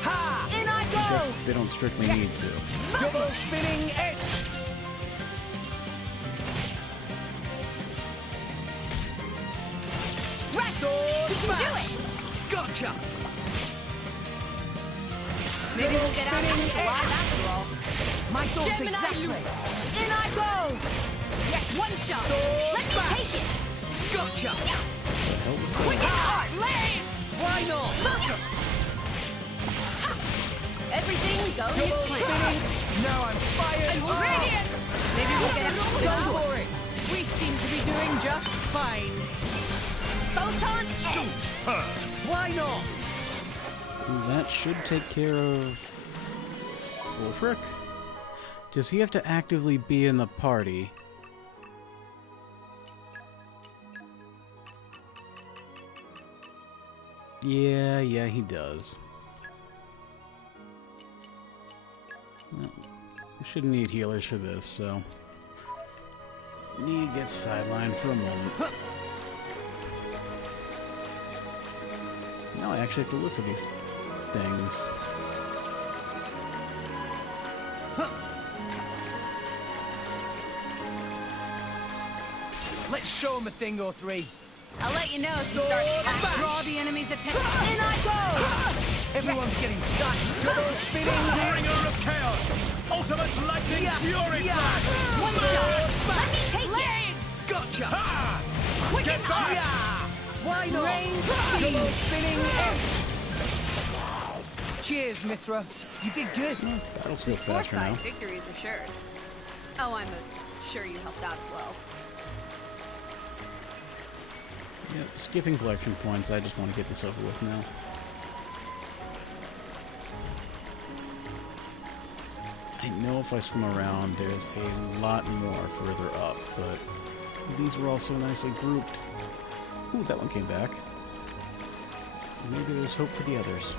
Ha! In I I go! guess they don't strictly need to. Double spinning edge. Rex! Sword You can do smash. it! Gotcha. Maybe Double we'll get out of spinning this edge. alive after all. My thoughts Gemini exactly. loop. In I go! Yes, one shot. Sword Let me smash. take it! Gotcha. Quick and hard, Blaze! Why not? Focus! Ha! Everything going Double as planned. spinning. Now I'm fired. And radiance! Maybe we'll get out of Go this. for it. We seem to be doing just fine. Photon Shoot edge. her! Why not? That should take care of Wolfric. Does he have to actively be in the party? Yeah, he does. Well, we shouldn't need healers for this, so... Need to get sidelined for a moment. Now I actually have to look for these things. Let's show him a thing or three. I'll let you know if you Sword start to smash. draw the enemy's attention. In I go! Everyone's getting sacked. Double spinning Bringer edge. of chaos! Ultimate lightning fury slash! One shot. Let me take it! Gotcha. Ha! Quick Get and back! hard! Yeah. Why not? Rain Double spinning edge. Cheers, Mithra. You did good. Battles go faster now. Foresight victories assured. Oh, I'm sure you helped out as well. Yep, skipping collection points. I just want to get this over with now. I know if I swim around, there's a lot more further up, but these were all so nicely grouped. Ooh, that one came back. Maybe there's hope for the others.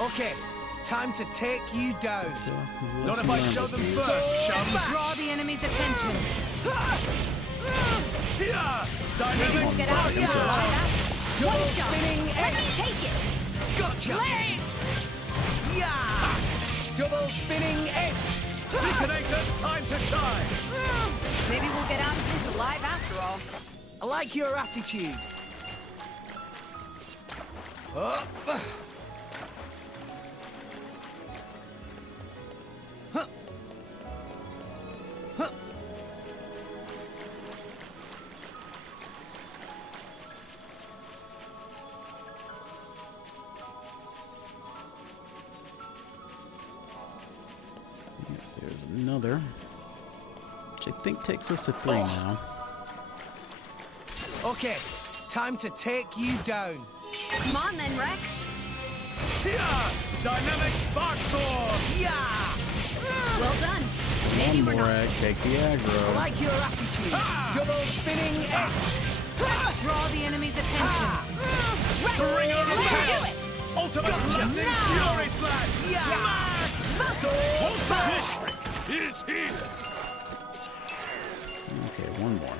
Okay, time to take you down. Not if I show them first, chum! Draw the enemy's attention. Here! Maybe Dynamic we'll get out of this spark alive sword! after. Double One shot. spinning Let me edge. take it. Gotcha. Blaze! Yeah. Double spinning edge. Seekinator's time to shine! Maybe we'll get out of this alive after all. I like your attitude. There's another, which I think takes us to 3 now. Okay, time to take you down. Come on then, Rex. Here! Dynamic spark sword! Yeah. Well done. Maybe we're not. Morag, take the I aggro. like your attitude. Double spinning edge. Draw the enemy's attention. Rex, Bringer of let's do chaos! it. Ultimate Gotcha. lightning Now. fury slash! Yeah. Sword smash! Is here! Okay, one more.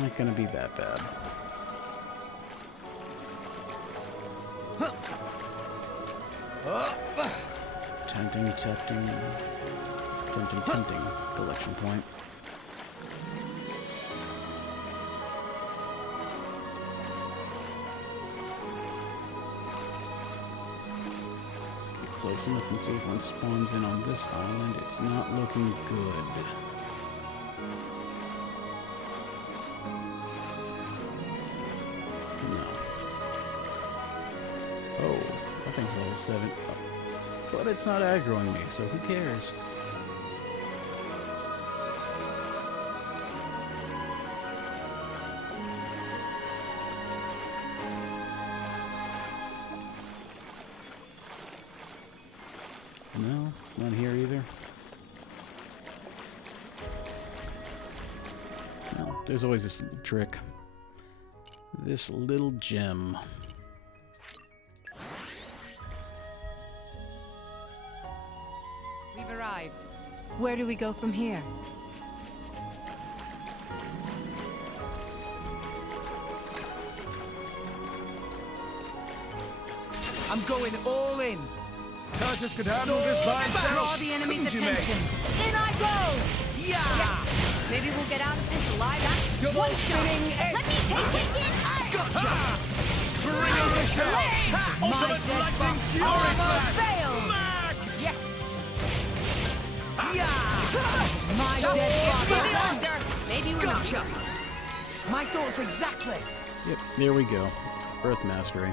Not gonna be that bad. Tempting collection point. Get close enough and see if one spawns in on this island. It's not looking good. No. 7. But it's not aggroing me, so who cares? No, not here either. No, there's always this little trick. This little gem. We've arrived. Where do we go from here? I'm going all in. Turtus could handle this by himself. Draw the enemy's couldn't you, mate? attention. In I go! Yeah! Yes! Maybe we'll get out of this alive. Double One shot! spinning egg. Let me take it in! Gotcha! Bring on the show! My Ultimate dead lightning bot fury armor slash! failed! Max! Yes! Yeah! My Shot. dead Keep it bot. under. Maybe we're not. Gotcha! My thoughts exactly. Yep, there we go. Earth Mastery.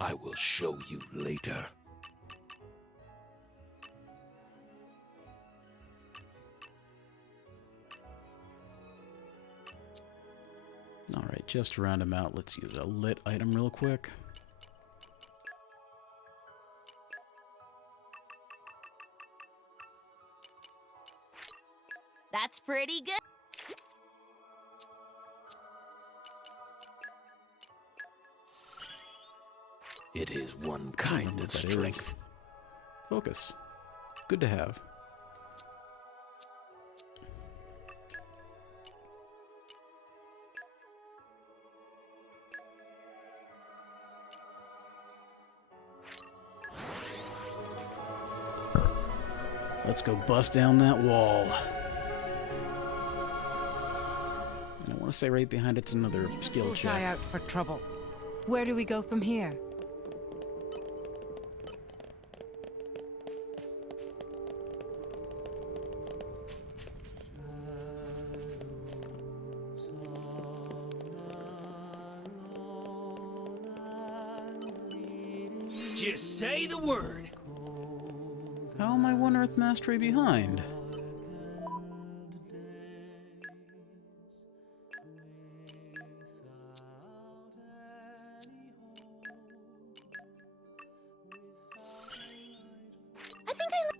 I will show you later. Alright, just to round him out, let's use a lit item real quick. That's pretty good. It is one kind of strength. Focus. Good to have. Let's go bust down that wall. And I want to say right behind it's another skill Bullseye check. out for trouble. Where do we go from here? Just say the word. How am I one Earth Mastery behind? I think I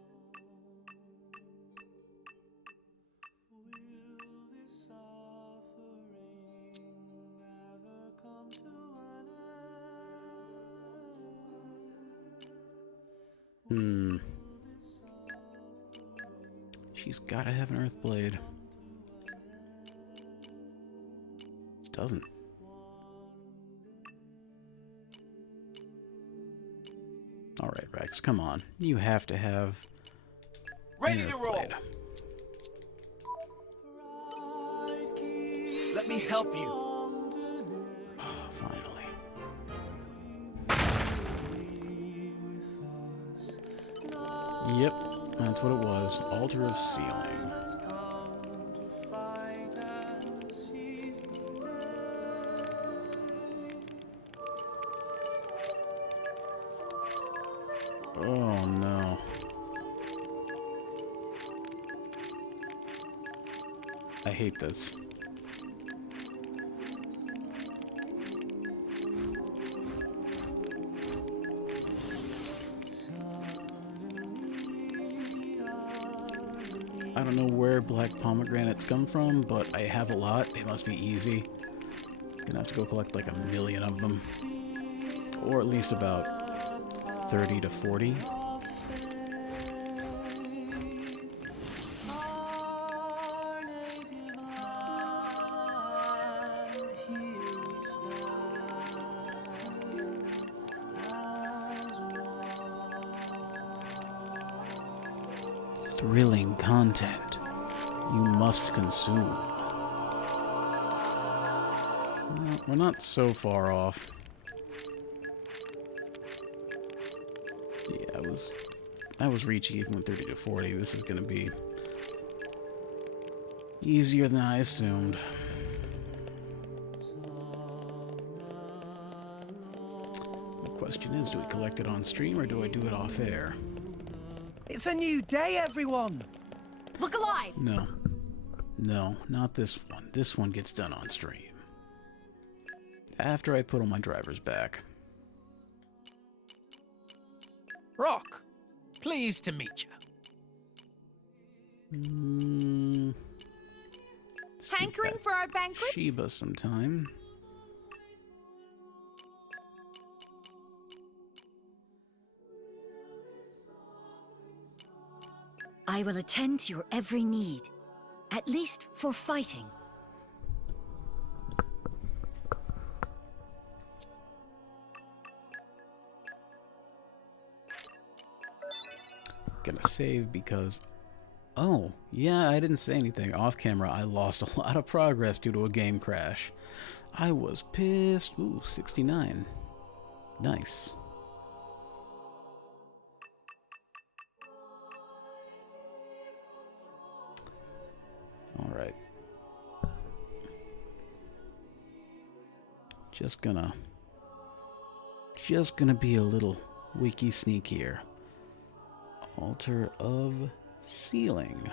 She's gotta have an Earth Blade. Doesn't. Alright, Rex, come on. You have to have Ready an to Earth roll. Blade. Let me help you. Finally. Yep, that's what it was. Altar of Sealing. Oh no. I hate this. I don't know where black pomegranates come from, but I have a lot. They must be easy. Gonna have to go collect like 1,000,000 of them. Or at least about 30 to 40. Thrilling content you must consume. Well, we're not so far off. Yeah, I was reaching even with 30 to 40. This is going to be easier than I assumed. Question is, do we collect it on stream or do I do it off air? It's a new day, everyone! Look alive! No. No, not this one. This one gets done on stream. After I put on my drivers back. Rock, pleased to meet you. Hankering for our banquets? Sheba sometime. I will attend to your every need, at least for fighting. Gonna save because... Oh, yeah, I didn't say anything. Off camera, I lost a lot of progress due to a game crash. I was pissed. Ooh, 69. Nice. Alright. Just gonna be a little wiki sneak here. Altar of Sealing.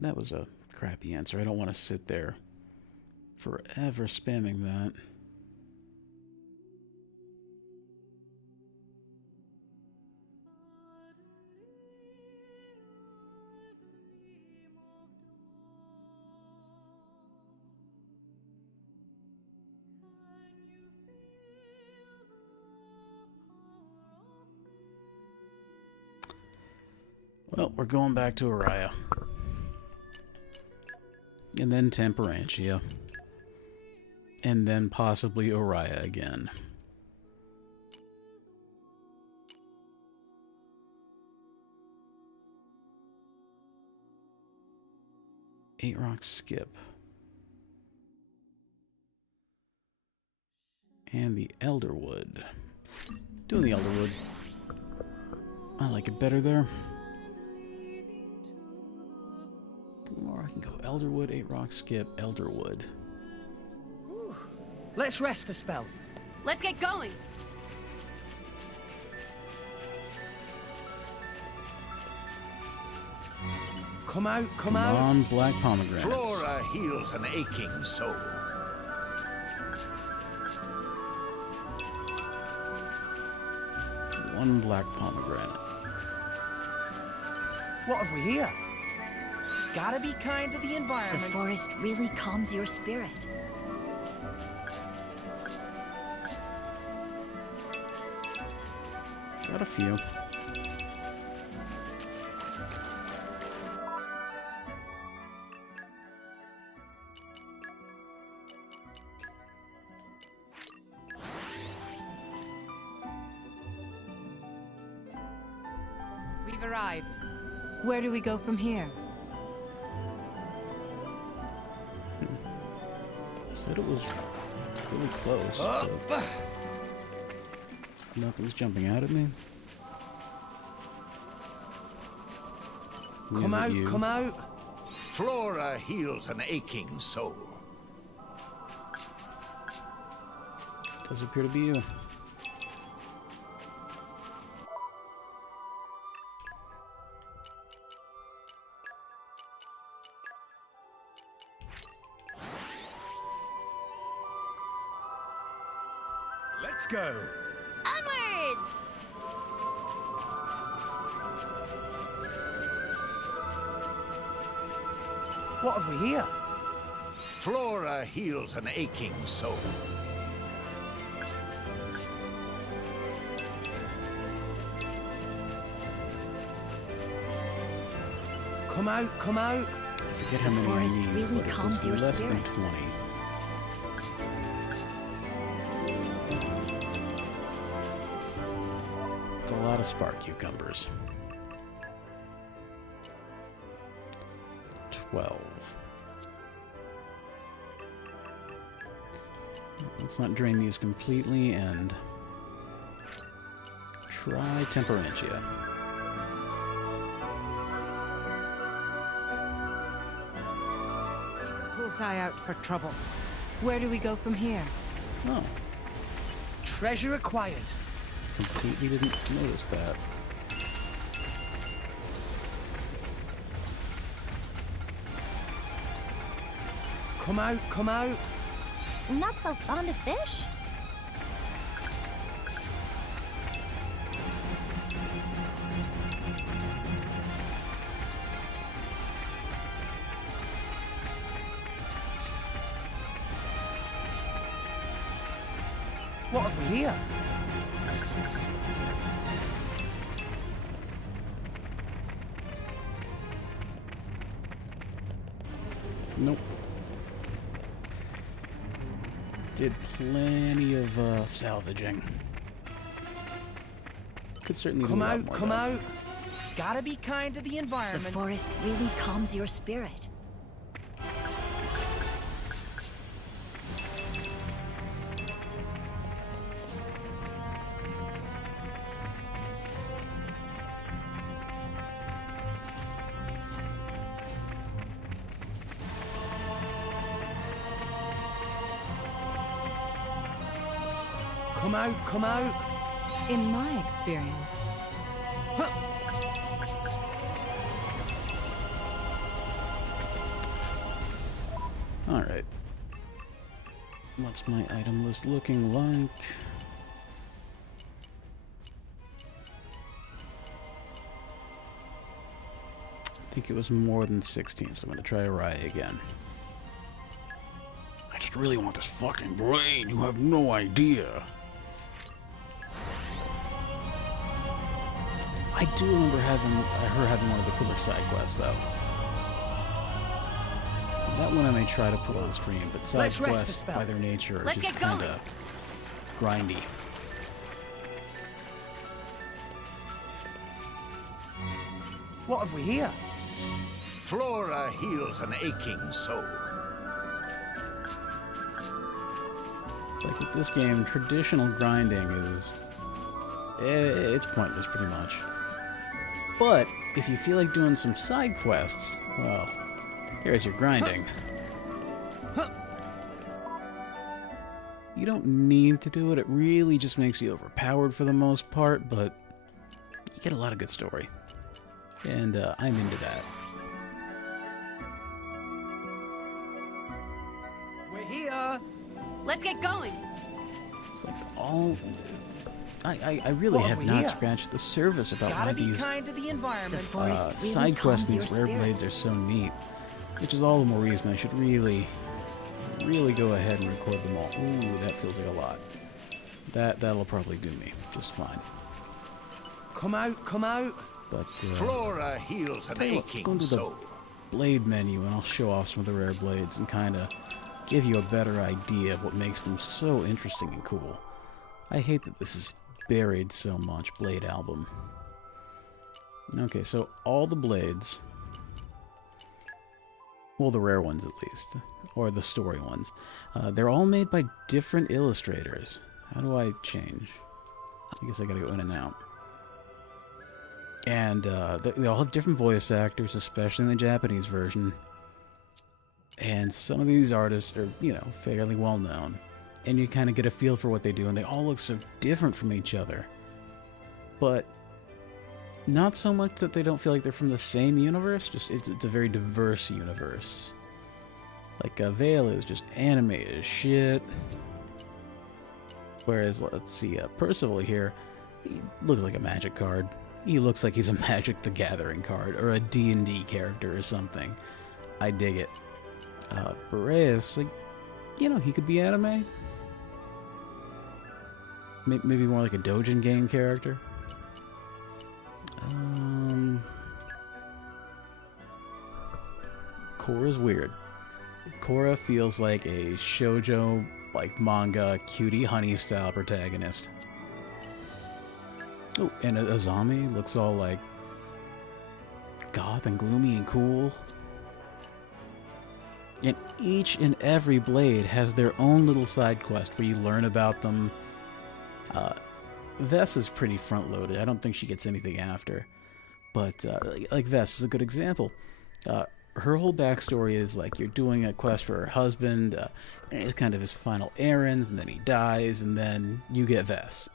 That was a crappy answer. I don't want to sit there forever spamming that. Well, we're going back to Araya. And then Temperantia. And then possibly Araya again. Eight Rock Skip. And the Elderwood. Doing the Elderwood. I like it better there. Or I can go Elderwood, 8 Rock Skip, Elderwood. Whew. Let's rest a spell. Let's get going. Come out, come out. out. On black pomegranates. Flora heals an aching soul. One black pomegranate. What have we here? Gotta be kind to the environment. The forest really calms your spirit. Got a few. We've arrived. Where do we go from here? Said it was really close. But nothing's jumping out at me. Come out, come out. Flora heals an aching soul. Does appear to be you. Let's go. Onwards! What have we here? Flora heals an aching soul. Come out, come out. I forget how many I need, really but calms it your was less spirit. than 20. It's a lot of spark cucumbers. 12. Let's not drain these completely and try Temperantia. Close eye out for trouble. Where do we go from here? Oh. Treasure acquired. Completely didn't notice that. Come out, come out. Not so fond of fish? What have we here? Nope. Did plenty of salvaging. Could certainly Come do a lot out, more, come though. out. Gotta be kind to the The environment. forest really calms your spirit. Come out, come out. In my experience, Alright. What's my item list looking like? I think it was more than 16, so I'm gonna try Araya again. I just really want this fucking blade. You have no idea. I do remember her having one of the cooler side quests, though. That one I may try to put on the stream, but side Let's rest a quests spell. by their nature are Let's just get going. kinda grindy. What have we here? Flora heals an aching soul. Like with this game, traditional grinding is... it's pointless, pretty much. But, if you feel like doing some side quests, well, here's your grinding. You don't need to do it, it really just makes you overpowered for the most part, but you get a lot of good story. And I'm into that. We're here. Let's get going. It's like all... I really What have have we not here? scratched the surface about Gotta why be these kind to the environment. side quests and these rare blades are so neat. Which is all the more reason I should really go ahead and record them all. Ooh, that feels like a lot. That'll probably do me just fine. Come out, come out. But Flora heals an tell you what, let's go aching into soul. the blade menu and I'll show off some of the rare blades and kind of give you a better idea of what makes them so interesting and cool. I hate that this is buried so much. Blade album. Okay, so all the blades, well, the rare ones at least, or the story ones, they're all made by different illustrators. How do I change? I guess I gotta go in and out. And they all have different voice actors, especially in the Japanese version. And some of these artists are, you know, fairly well known. And you kind of get a feel for what they do, and they all look so different from each other. But not so much that they don't feel like they're from the same universe, just it's a very diverse universe. Like, Vale is just animated as shit. Whereas, let's see, Percival here, he looks like a Magic card. He looks like he's a Magic the Gathering card, or a D&D character or something. I dig it. Boreas, like, you know, he could be anime. Maybe more like a Dojin game character. Korra's weird. Korra feels like a shoujo, like manga, cutie honey style protagonist. Oh, and Azami looks all like goth and gloomy and cool. And each and every blade has their own little side quest where you learn about them. Vess is pretty front-loaded. I don't think she gets anything after. But, like, Vess is a good example. Her whole backstory is, like, you're doing a quest for her husband, and it's kind of his final errands, and then he dies, and then you get Vess.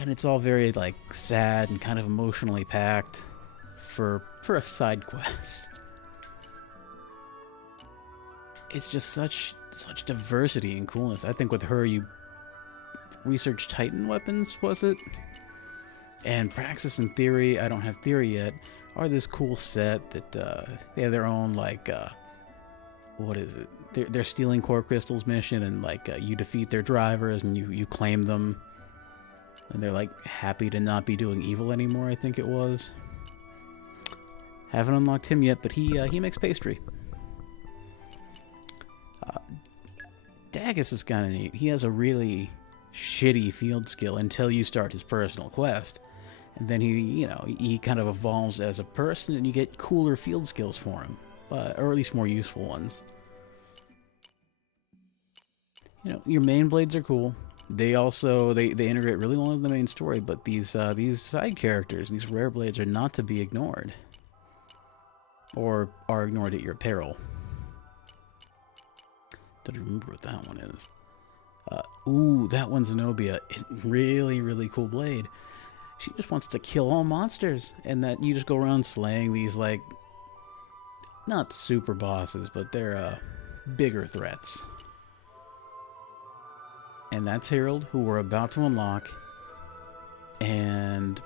And it's all very, like, sad and kind of emotionally packed for a side quest. It's just such diversity and coolness. I think with her, you research Titan weapons, was it? And Praxis and Theory, I don't have Theory yet, are this cool set that they have their own, like, what is it? They're stealing core crystals mission, and, like, you defeat their drivers and you claim them. And they're, like, happy to not be doing evil anymore, I think it was. Haven't unlocked him yet, but he makes pastry. Dagus is kind of neat. He has a really shitty field skill until you start his personal quest. And then he kind of evolves as a person, and you get cooler field skills for him. Or at least more useful ones. You know, your main blades are cool. They also, they integrate really well into the main story, but these side characters, these rare blades, are not to be ignored. Or are ignored at your peril. Don't remember what that one is. Ooh, that one's Zenobia. It's really, really cool blade. She just wants to kill all monsters, and that you just go around slaying these, like, not super bosses, but they're bigger threats. And that's Harold, who we're about to unlock. And,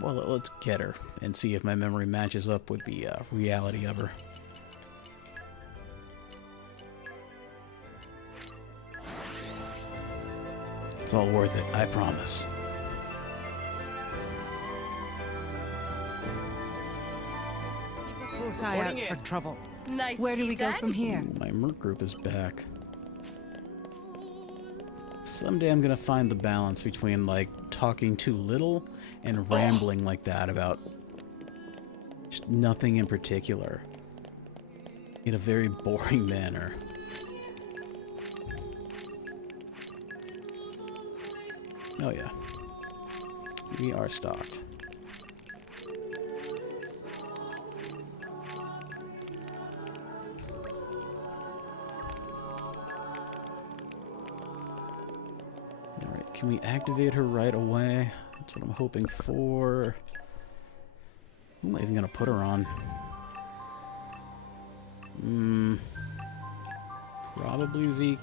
well, let's get her and see if my memory matches up with the reality of her. It's all worth it, I promise. Keep a close eye out for trouble. Nice. Where do we go from here? Ooh, my merc group is back. Someday I'm gonna find the balance between, like, talking too little and rambling like that about just nothing in particular in a very boring manner. Oh yeah, we are stocked. Alright, can we activate her right away? That's what I'm hoping for. Who am I even gonna put her on? Probably Zeke.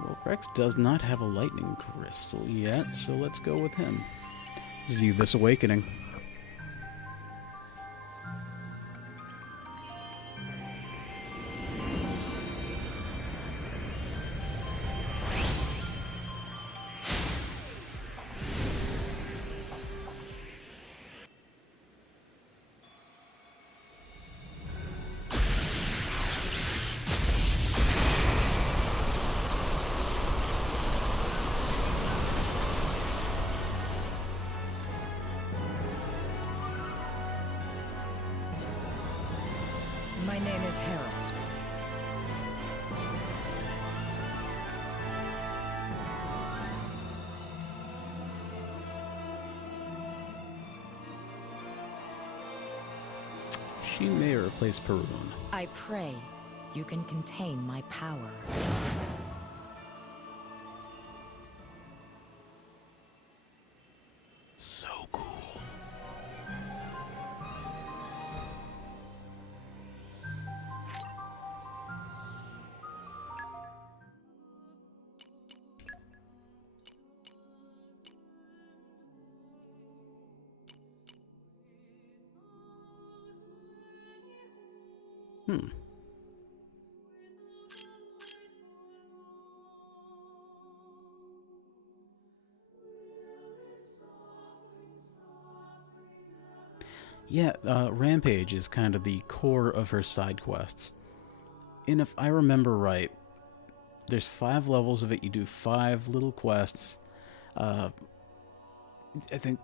Well, Rex does not have a lightning crystal yet, so let's go with him. Let's view this awakening. My name is Harold. She may replace Perun. I pray you can contain my power. So cool. Yeah, Rampage is kind of the core of her side quests. And if I remember right, there's 5 levels of it. You do 5 little quests. I think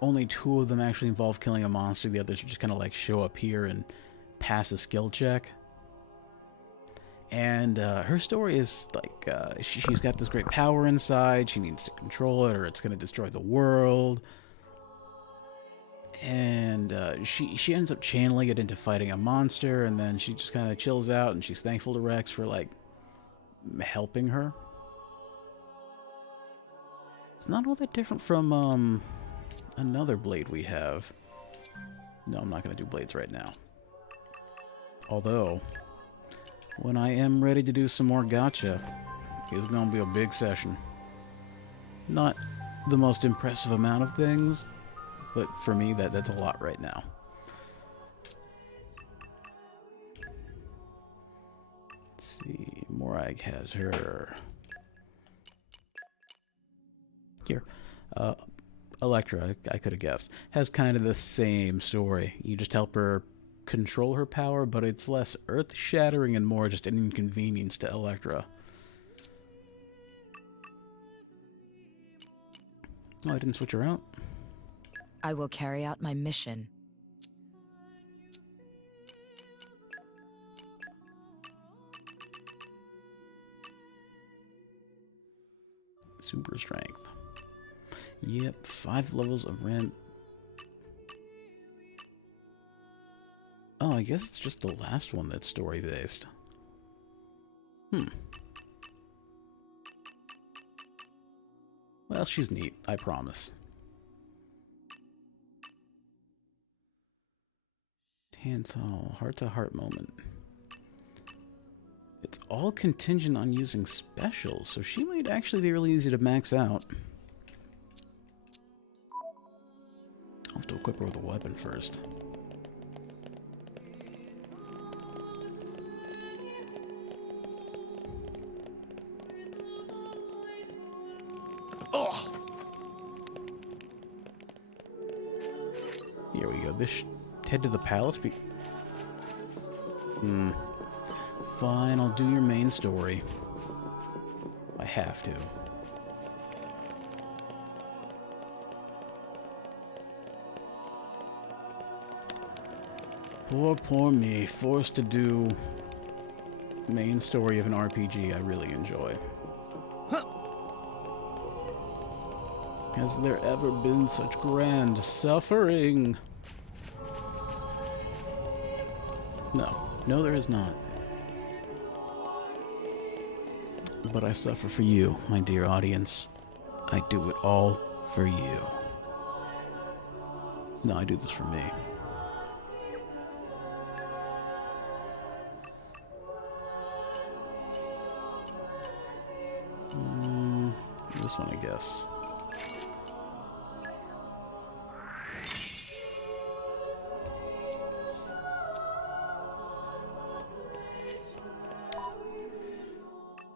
only 2 of them actually involve killing a monster. The others just kind of like show up here and pass a skill check. And her story is like she's got this great power inside. She needs to control it or it's going to destroy the world. And she ends up channeling it into fighting a monster, and then she just kind of chills out, and she's thankful to Rex for like helping her. It's not all that different from another blade we have. No, I'm not going to do blades right now. Although, when I am ready to do some more gacha, it's going to be a big session. Not the most impressive amount of things, but for me, that's a lot right now. Let's see, Morag has her. Here. Electra, I could have guessed, has kind of the same story. You just help her control her power, but it's less earth-shattering and more just an inconvenience to Electra. Oh, I didn't switch her out. I will carry out my mission. Super strength. Yep, 5 levels of rent. Oh, I guess it's just the last one that's story-based. Well, she's neat, I promise. Tantal, heart-to-heart moment. It's all contingent on using specials, so she might actually be really easy to max out. I'll have to equip her with a weapon first. Oh! Here we go. Head to the palace. Fine, I'll do your main story. I have to. Poor me, forced to do main story of an RPG I really enjoy. Has there ever been such grand suffering? No, there is not. But I suffer for you, my dear audience. I do it all for you. No, I do this for me. This one, I guess.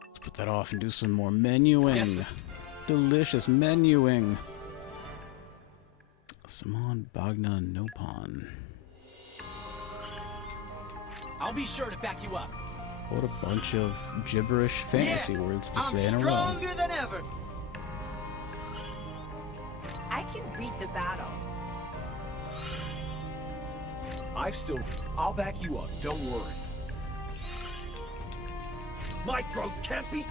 Let's put that off and do some more menuing. Yes. Delicious menuing. Simon Bagna Nopon. I'll be sure to back you up. What a bunch of gibberish fantasy words to say in a row. Stronger than ever. I can read the battle. I'll back you up, don't worry. My growth can't be...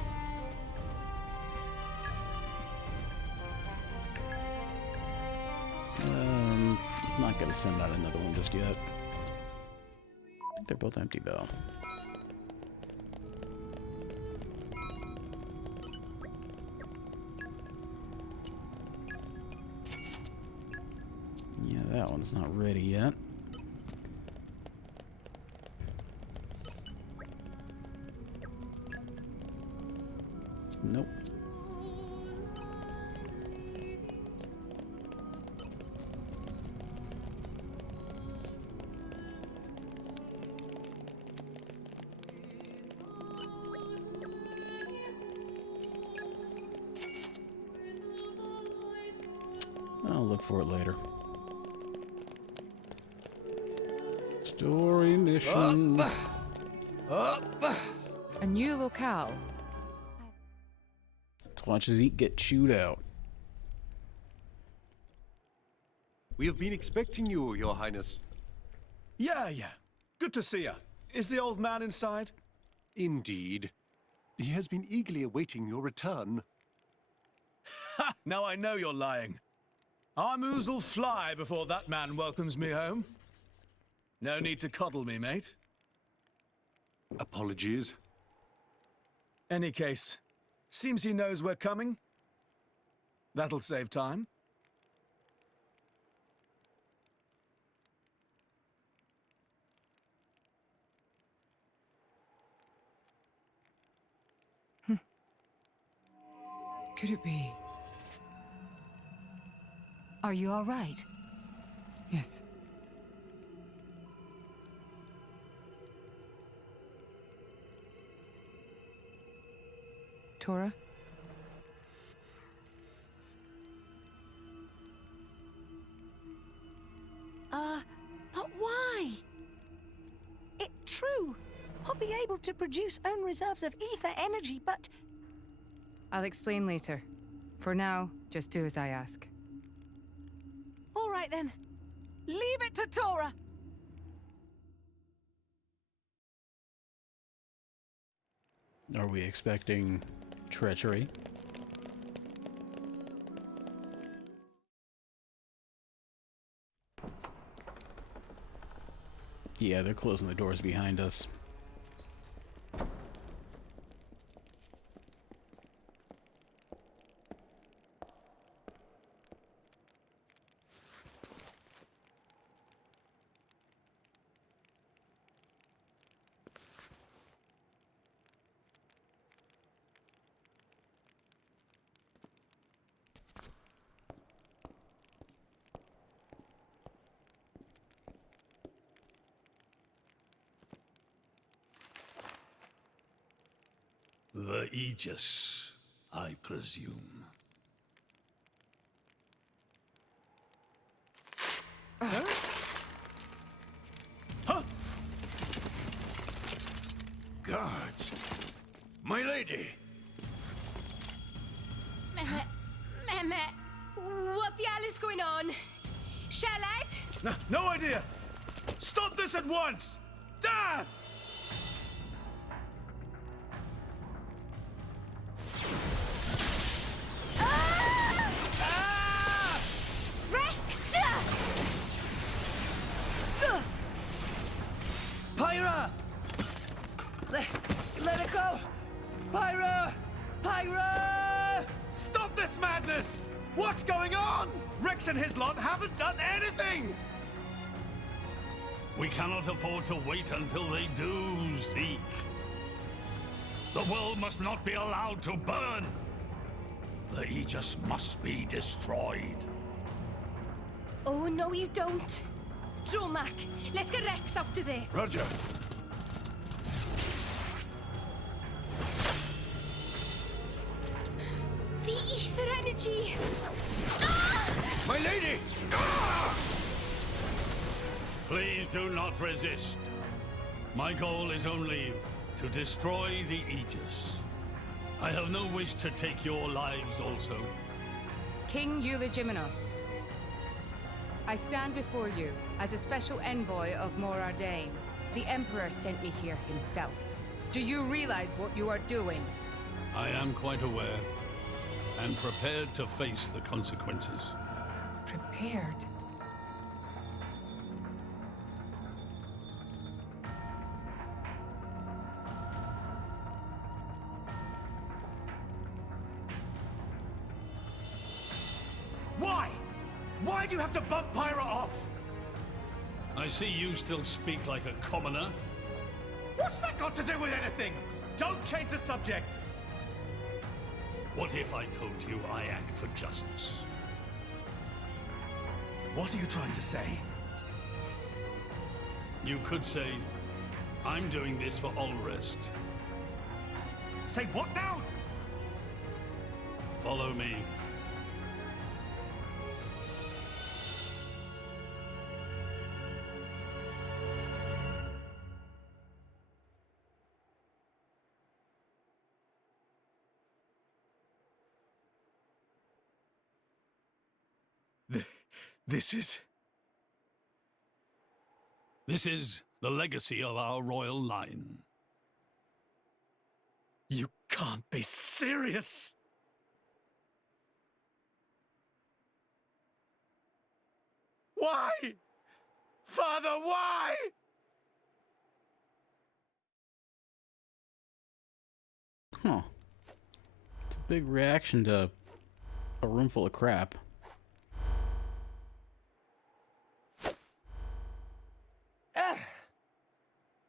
Not gonna send out another one just yet. I think they're both empty though. Yeah, that one's not ready yet. Nope. I'll look for it later. Story mission. A new locale. Let's watch it get chewed out. We have been expecting you, Your Highness. Yeah. Good to see you. Is the old man inside? Indeed. He has been eagerly awaiting your return. Ha! Now I know you're lying. Our moos'll fly before that man welcomes me home. No need to coddle me, mate. Apologies. Any case, seems he knows we're coming. That'll save time. Could it be? Are you all right? Yes. Tora? But why? It's true. I'll be able to produce own reserves of ether energy, but... I'll explain later. For now, just do as I ask. All right then. Leave it to Tora. Are we expecting treachery? Yeah, they're closing the doors behind us. The Aegis, I presume. Huh? Guards! My lady! Mehmet, what the hell is going on? Charlotte? No idea! Stop this at once! Dad! Rex! Pyra! Let it go! Pyra! Pyra! Stop this madness! What's going on? Rex and his lot haven't done anything! We cannot afford to wait until they do, Zeke. The world must not be allowed to burn. The Aegis must be destroyed. Oh, no, you don't. Dromac, let's get Rex up to there. Roger. The ether energy! My lady! Please do not resist. My goal is only to destroy the Aegis. I have no wish to take your lives also. King Eulogimenos, I stand before you as a special envoy of Morardain. The Emperor sent me here himself. Do you realize what you are doing? I am quite aware, and prepared to face the consequences. Prepared? Why? Why do you have to bump Pyra off? I see you still speak like a commoner. What's that got to do with anything? Don't change the subject! What if I told you I act for justice? What are you trying to say? You could say, I'm doing this for Ulrest. Say what now? Follow me. This is This is the legacy of our royal line. You can't be serious! Why? Father, why? Huh. It's a big reaction to a room full of crap.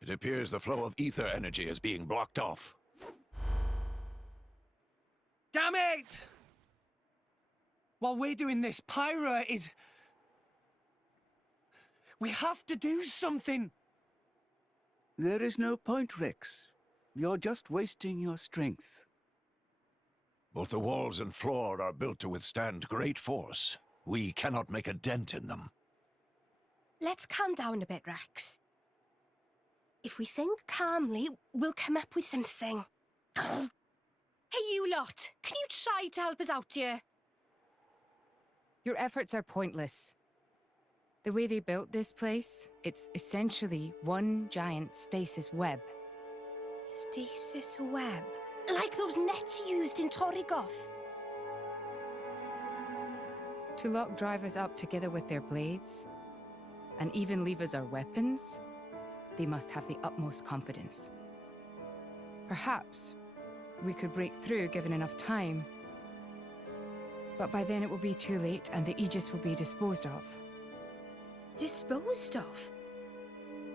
It appears the flow of ether energy is being blocked off. Damn it! While we're doing this, Pyra is... We have to do something! There is no point, Rex. You're just wasting your strength. Both the walls and floor are built to withstand great force. We cannot make a dent in them. Let's calm down a bit, Rex. If we think calmly, we'll come up with something. Hey, you lot! Can you try to help us out here? Your efforts are pointless. The way they built this place, it's essentially one giant stasis web. Stasis web? Like those nets used in Torrigoth? To lock drivers up together with their blades, and even leave us our weapons, they must have the utmost confidence. Perhaps we could break through given enough time, but by then it will be too late and the Aegis will be disposed of. Disposed of?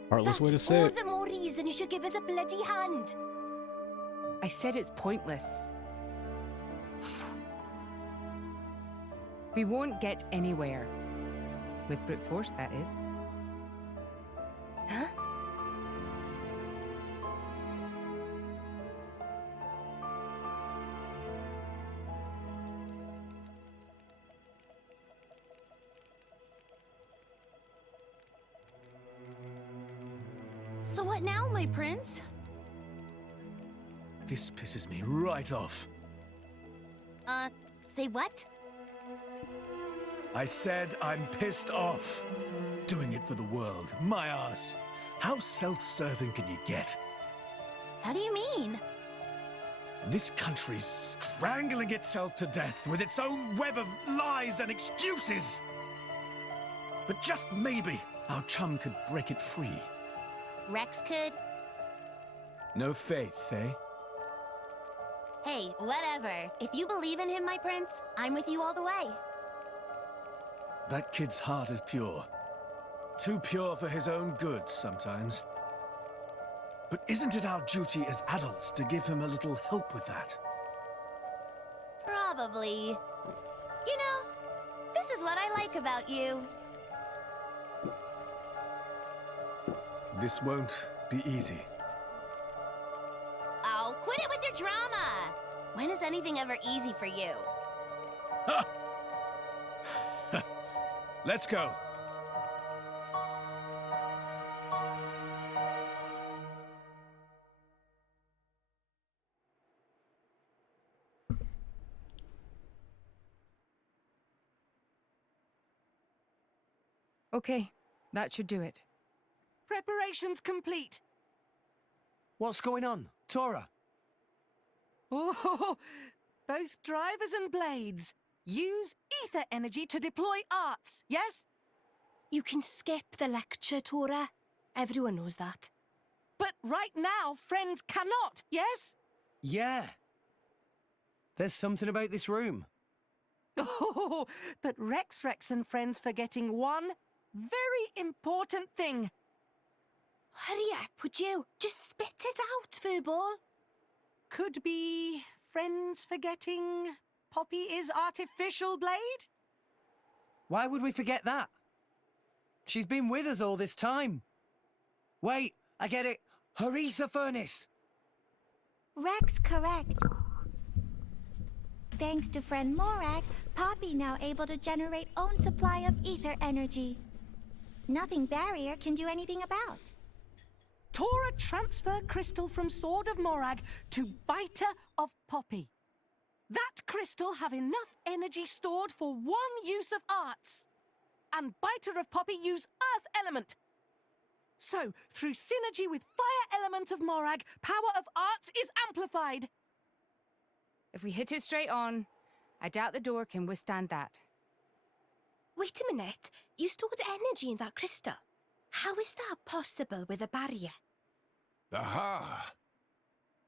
Heartless way to say all it. the more reason you should give us a bloody hand. I said it's pointless. We won't get anywhere. With brute force, that is. Huh? So what now, my prince? This pisses me right off. Say what? I said I'm pissed off. Doing it for the world. My ass. How self-serving can you get? How do you mean? This country's strangling itself to death with its own web of lies and excuses. But just maybe our chum could break it free. Rex could? No faith, eh? Hey, whatever. If you believe in him, my prince, I'm with you all the way. That kid's heart is pure. Too pure for his own good sometimes. But isn't it our duty as adults to give him a little help with that? Probably. You know, this is what I like about you. This won't be easy. Oh, quit it with your drama! When is anything ever easy for you? Let's go. Okay, that should do it. Preparations complete. What's going on, Tora? Oh, both drivers and blades. Use ether energy to deploy arts, yes? You can skip the lecture, Tora. Everyone knows that. But right now, friends cannot, yes? Yeah. There's something about this room. Oh, but Rex and friends forgetting one very important thing. Hurry up, would you? Just spit it out, Furball. Could be friends forgetting Poppy is artificial blade? Why would we forget that? She's been with us all this time. Wait, I get it. Her ether furnace. Rex correct. Thanks to friend Morag, Poppy now able to generate own supply of ether energy. Nothing barrier can do anything about. Tora transfer crystal from Sword of Morag to Biter of Poppy. That crystal have enough energy stored for one use of arts. And Biter of Poppy use Earth element. So, through synergy with fire element of Morag, power of arts is amplified. If we hit it straight on, I doubt the door can withstand that. Wait a minute. You stored energy in that crystal. How is that possible with a barrier? Aha!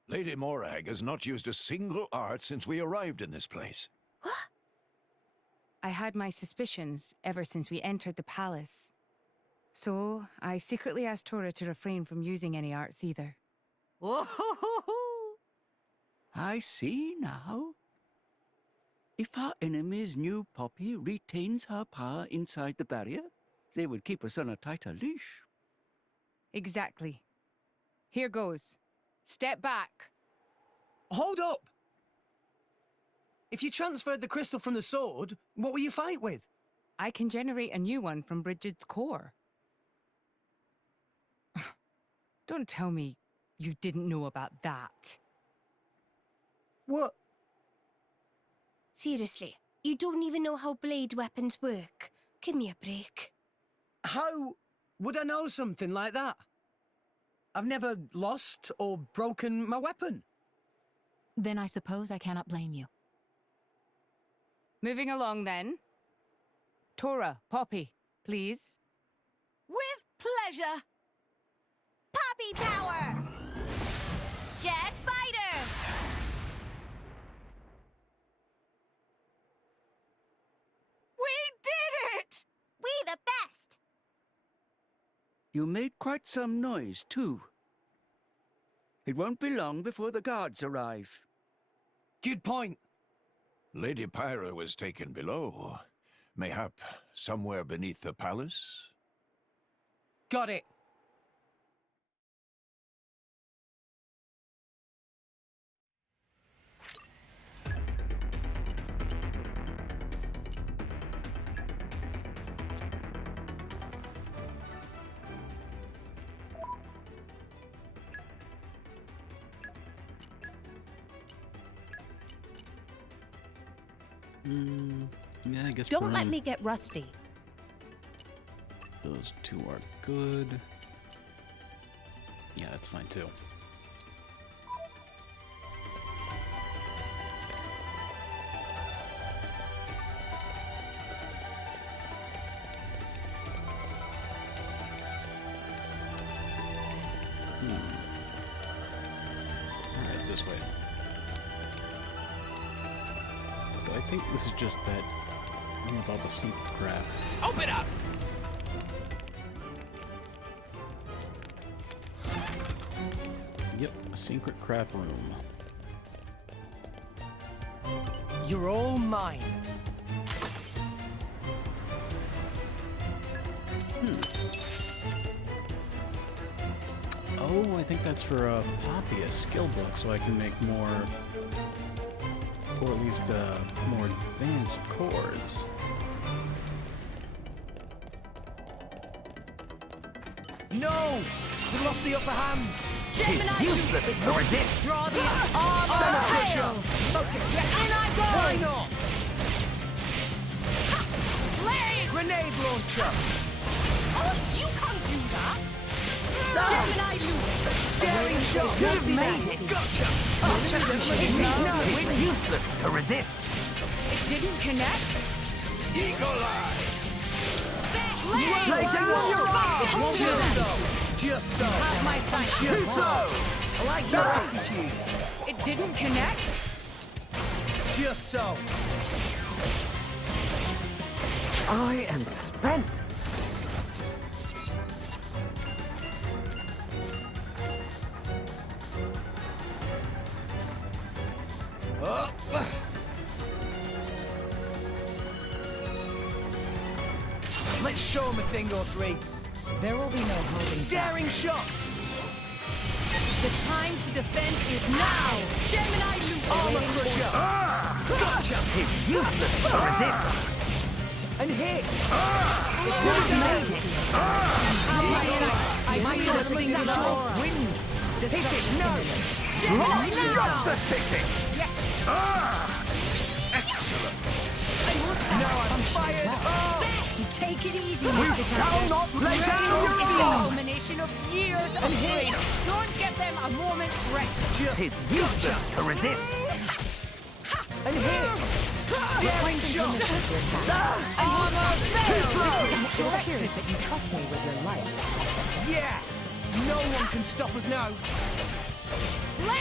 Lady Morag has not used a single art since we arrived in this place. What? I had my suspicions ever since we entered the palace. So, I secretly asked Tora to refrain from using any arts either. Ohoho! I see now. If our enemies knew Poppy retains her power inside the barrier, they would keep us on a tighter leash. Exactly. Here goes. Step back. Hold up! If you transferred the crystal from the sword, what will you fight with? I can generate a new one from Bridget's core. Don't tell me you didn't know about that. What? Seriously, you don't even know how blade weapons work. Give me a break. How would I know something like that? I've never lost or broken my weapon. Then I suppose I cannot blame you. Moving along then. Tora, Poppy, please. With pleasure! Poppy power! Jet fighter! We did it! We the best! You made quite some noise, too. It won't be long before the guards arrive. Good point. Lady Pyra was taken below. Mayhap somewhere beneath the palace? Got it. Yeah, I guess. Don't let me get rusty. Those two are good. Yeah, that's fine too. Alright, this way. I think this is just that one with all the secret crap. Open up! Yep, a secret crap room. You're all mine. Oh, I think that's for Poppy, a skill book, so I can make more, or at least more advanced chords. No! We lost the upper hand. It's useless to resist. Draw the arm of hail! Focus. In I go! Why not? Blaze! Grenade launcher. Oh, you can't do that! Gemini loop! Daring shot. You've made it. Gotcha. It's useless to resist. It didn't connect? Eagle Eye! Lay down your arms! Just so. Just so. Have my thanks. Just so. I like your attitude. It didn't connect? Just so. I am spent. Up. Let's show him a thing or three. There will be no holding back. Daring shot. The time to defend is now! Gemini loop! Armor crusher. Gotcha. It's useless to resist. And hit. I Might feel just something make in it the short. aura. Wind. Hit it. No. Gemini now! Just the ticking. Yes. Excellent! Now I'm fired. Oh. Take it easy, We Mr. shall not lay down This your is the sword! culmination of years of training. Don't give them a moment's rest. Just useless to resist. And hit! Daring shot! It appears that you trust me with your life. Yeah! No one can stop us now!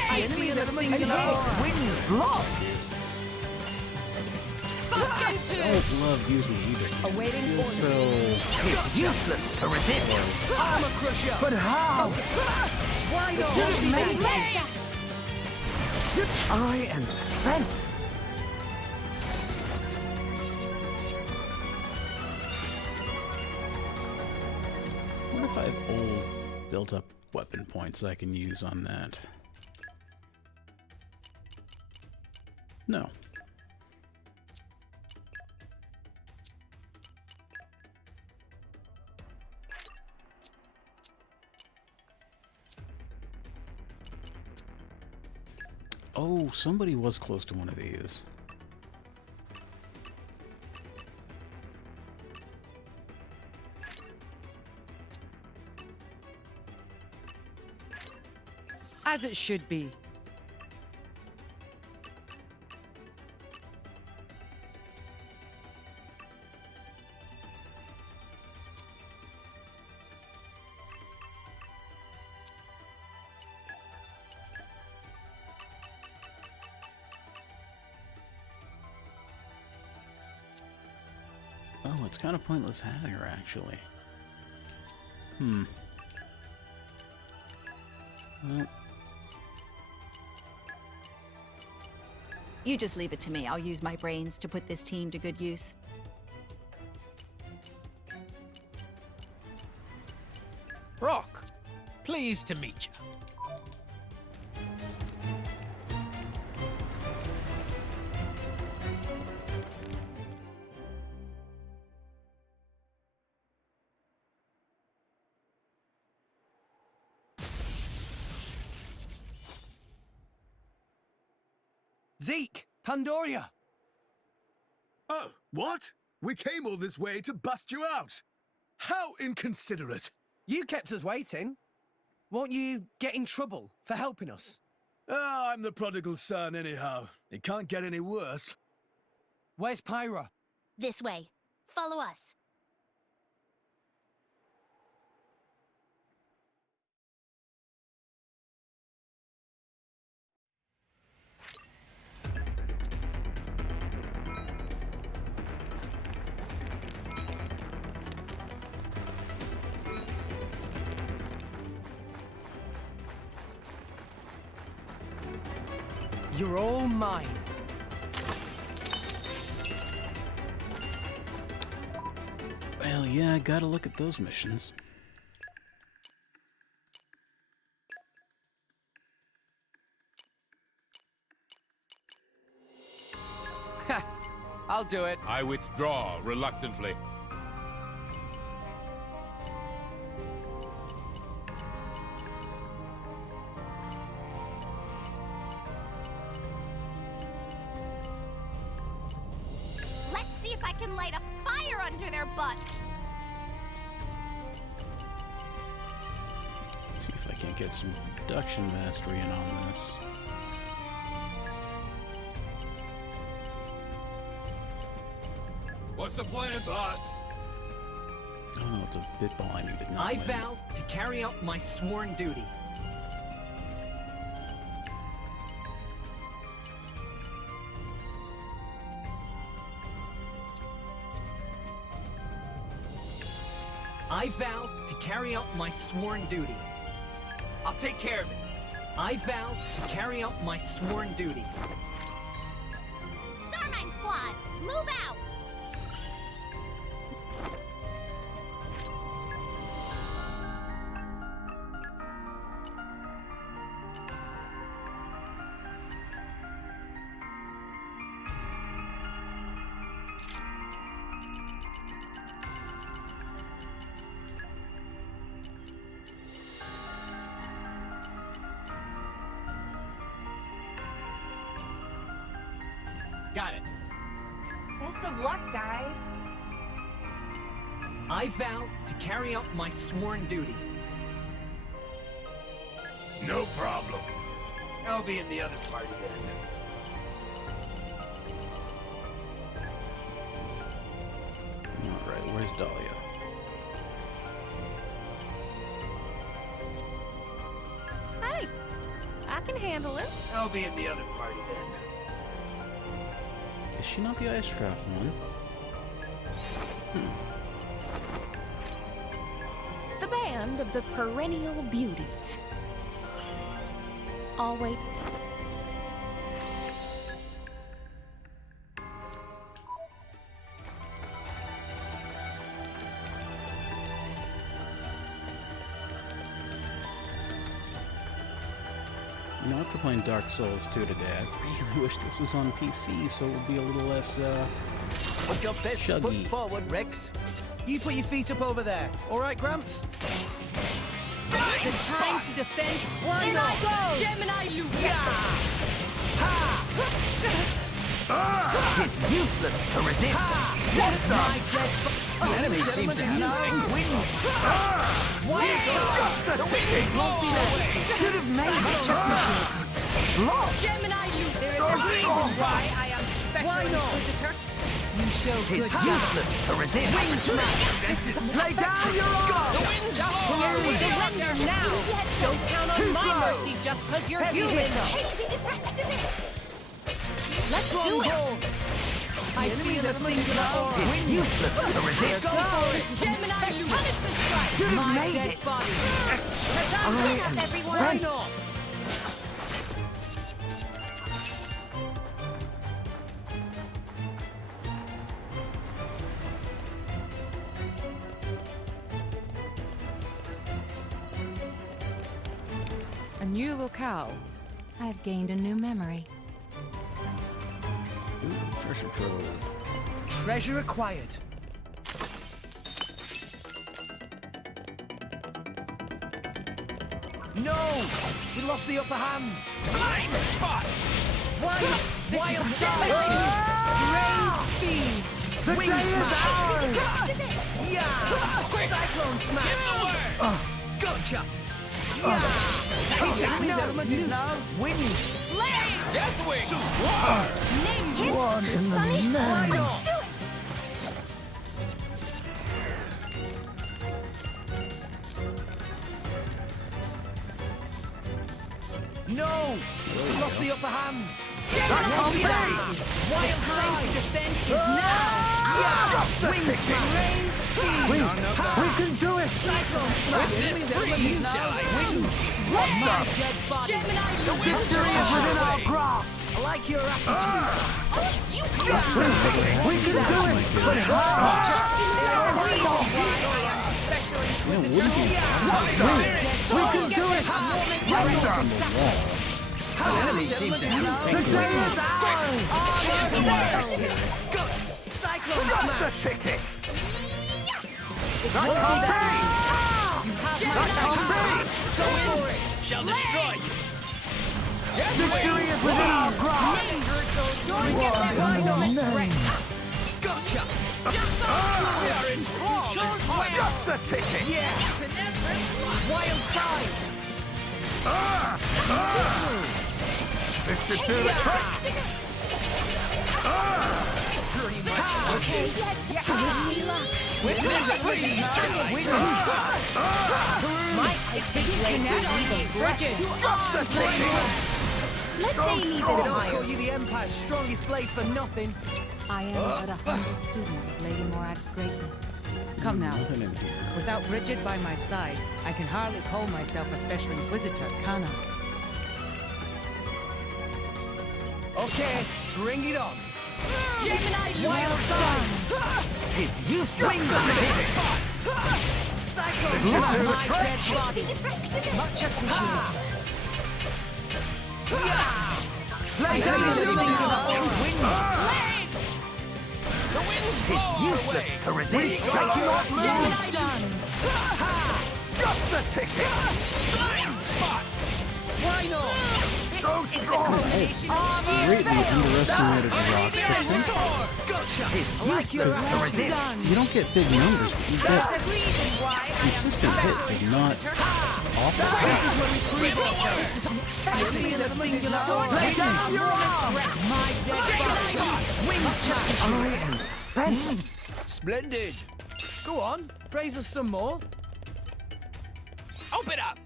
I feel a singular Wings block! I don't love using either. Awaiting Feels so Useless to resist! Armor crusher! But how? Why not? I am spent! I wonder if I have old built-up weapon points I can use on that. No. Oh, somebody was close to one of these. As it should be. Oh, it's kind of pointless having her, actually. Well, You just leave it to me. I'll use my brains to put this team to good use. Rock, pleased to meet you. Zeke! Pandoria! Oh, what? We came all this way to bust you out! How inconsiderate! You kept us waiting. Won't you get in trouble for helping us? Ah, I'm the prodigal son anyhow. It can't get any worse. Where's Pyra? This way. Follow us. You're all mine. well, yeah, I gotta look at those missions. I'll do it. I withdraw reluctantly. Let's see if I can light a fire under their butts. See if I can't get some reduction mastery in on this. What's the plan, boss? Oh no, it's a bit ball I needed. Not I win. vow to carry out my sworn duty. I vow to carry out my sworn duty. I'll take care of it. I vow to carry out my sworn duty. Starmine Squad, move out! Got it. Best of luck, guys. I vow to carry out my sworn duty. No problem. I'll be in the other party then. Alright, where's Dahlia? Hey, I can handle it. I'll be in the other party then. Is she not the Icecraft one? The band of the perennial beauties. I'll wait. You know, after playing Dark Souls 2 today, I really wish this was on PC so it would be a little less, Put your best chuggy. foot forward, Rex. You put your feet up over there. All right, Gramps? The time to defend. Why In I not? go! Gemini Luke! It's useless to resist. My dead The enemy seems to have wings. Why The wind is blowing away. Should have made it just Gemini Luke! There is a reason why I am Special Inquisitor. You show good It's useless to resist. Wing smash! Lay down your arms. The wind's surrender now! Don't count on my mercy just because you're human! Hey, we defected it! Let's do it! I feel a singular aura. It's useless to resist. This is Gemini Luke! Punishment strike! Should have My made dead it. body! Chin up, everyone! Why not? A new locale. I have gained a new memory. Ooh, treasure trove. Treasure acquired. No! We lost the upper hand. Blind spot. This is unsuspected! Brave fiend! Wing smash! Yeah! Cyclone smash! Gotcha! Yeah! His element is now winning. Deathwing. Kid, Sonny, let's do it! No! We lost the upper hand. Wild side defense is now! Wing smash! We can do it. Cyclone smash! With this breeze, shall I shoot you? My dead body! Gemini Luke! Victory is within our grasp. I like your attitude. We can do it. But it's hard. We can do it. The enemy seems to have The day is ours! Cyclone smash! Shall destroy you. Victory is within our grasp. Gotcha! We are in flawless way. Just the ticket. Yeah! Wild side! Mr. Wish me luck. With this breeze, shall I My pixie cannot be rigid! Let's aim even Don't higher. call you the Empire's strongest blade for nothing. I am but a humble student of Lady Morag's greatness. Come now. Nothing in here. Without Bridget by my side, I can hardly call myself a Special Inquisitor, can I? Okay, bring it on. Gemini Wild side! Wing smash! Cyclone smash! My dead body! Much appreciated. Lay down your The wind's useless to resist. Gemini done! Just the ticket. Blind spot. Why not? So strong. Greatly underestimated rock. I like your attitude. You don't get big numbers, but you get consistent hits and not awful. This is where we prove ourselves. This is unexpected. Lay down your arm. My dead body. Wing smash. I am Splendid. Go on, praise us some more. Open up!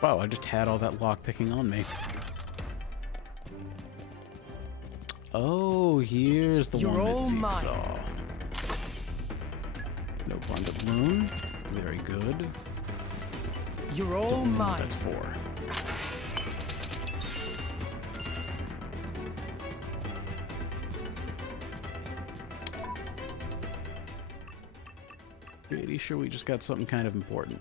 Wow, I just had all that lockpicking on me. Oh, here's the You're one all that mine. Zeke saw. No abundant rune. Very good. You're all mine. That's 4. Pretty sure we just got something kind of important.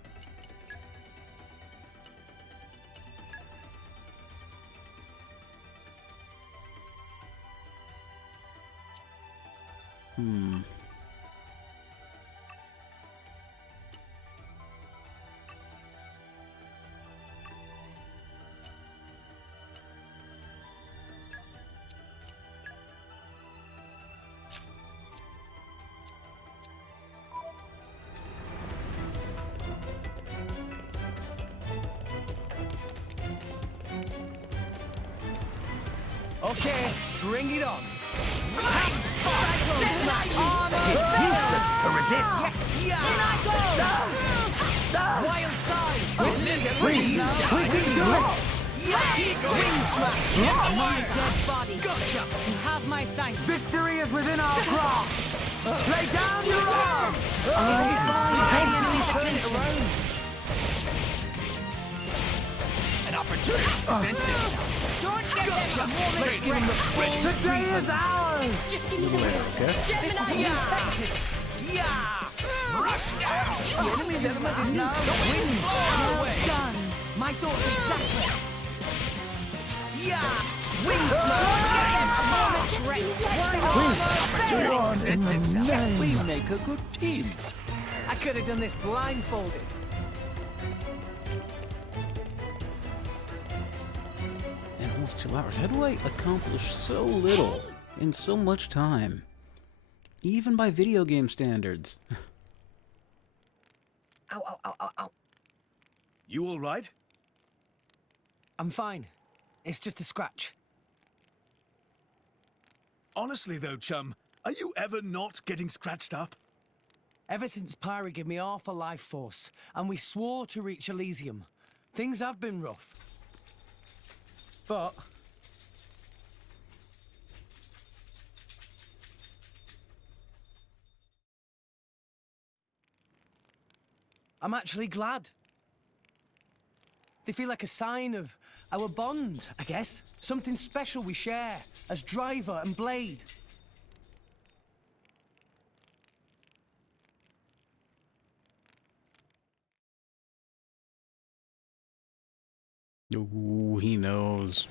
Okay, bring it on. Useless to resist. Yes. In I go. Wild side. Witness freeze. Wing smash. My dead body. Gotcha. You have my thanks. Victory is within our grasp. Lay down your arm. Turn it around. An opportunity presents itself. Don't get them more than Let's give him the full The day is ours. Just give me the wheel. This is unexpected. Yeah. Rush down! The enemy's element is now win. away. Done. My thoughts exactly. Yeah. Wing smash. Opportunity presents itself. We make a good team. I could have done this blindfolded. In almost 2 hours. How do I accomplish so little in so much time? Even by video game standards. Ow, ow, ow, ow, ow. You all right? I'm fine. It's just a scratch. Honestly, though, chum, are you ever not getting scratched up? Ever since Pyra gave me half a life force, and we swore to reach Elysium, things have been rough. But I'm actually glad. They feel like a sign of our bond, I guess. Something special we share as driver and blade. Ooh, he knows.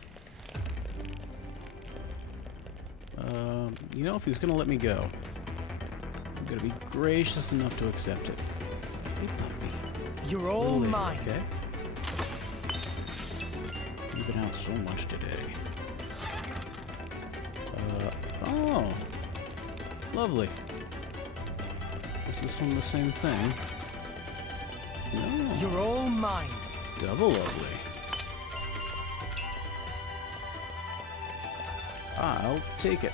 You know, if he's gonna let me go, I'm gonna be gracious enough to accept it. Hey, puppy. You're all Later, mine. okay? You've been out so much today. Oh. Lovely. Is this one the same thing? No. You're all mine. Double lovely. I'll take it.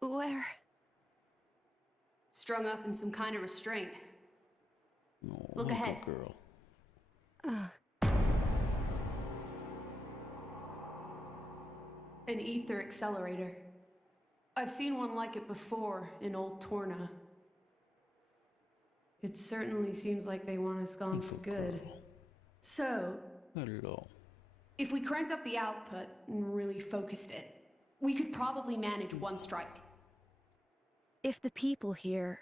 Where? Strung up in some kind of restraint. Oh, Look ahead. good girl. An ether accelerator. I've seen one like it before in Old Torna. It certainly seems like they want us gone for good. So, Hello. if we cranked up the output and really focused it, we could probably manage one strike. If the people here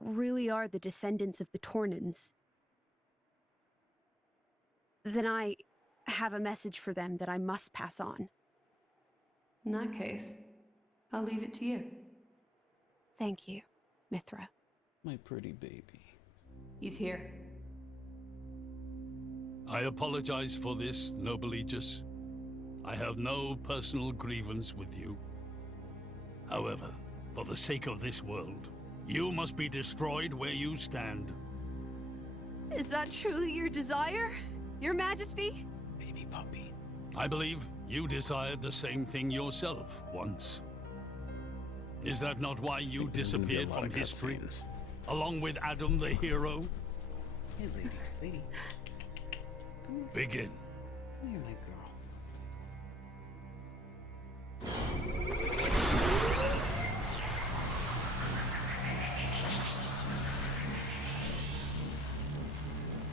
really are the descendants of the Tornans, Then I have a message for them that I must pass on. In that case, I'll leave it to you. Thank you, Mithra. My pretty baby. He's here. I apologize for this, noble Aegis. I have no personal grievance with you. However, for the sake of this world, you must be destroyed where you stand. Is that truly your desire, Your Majesty? Baby puppy. I believe you desired the same thing yourself once. Is that not why you disappeared from history, along with Adam the hero? Hey, lady. Begin. Come here, my girl.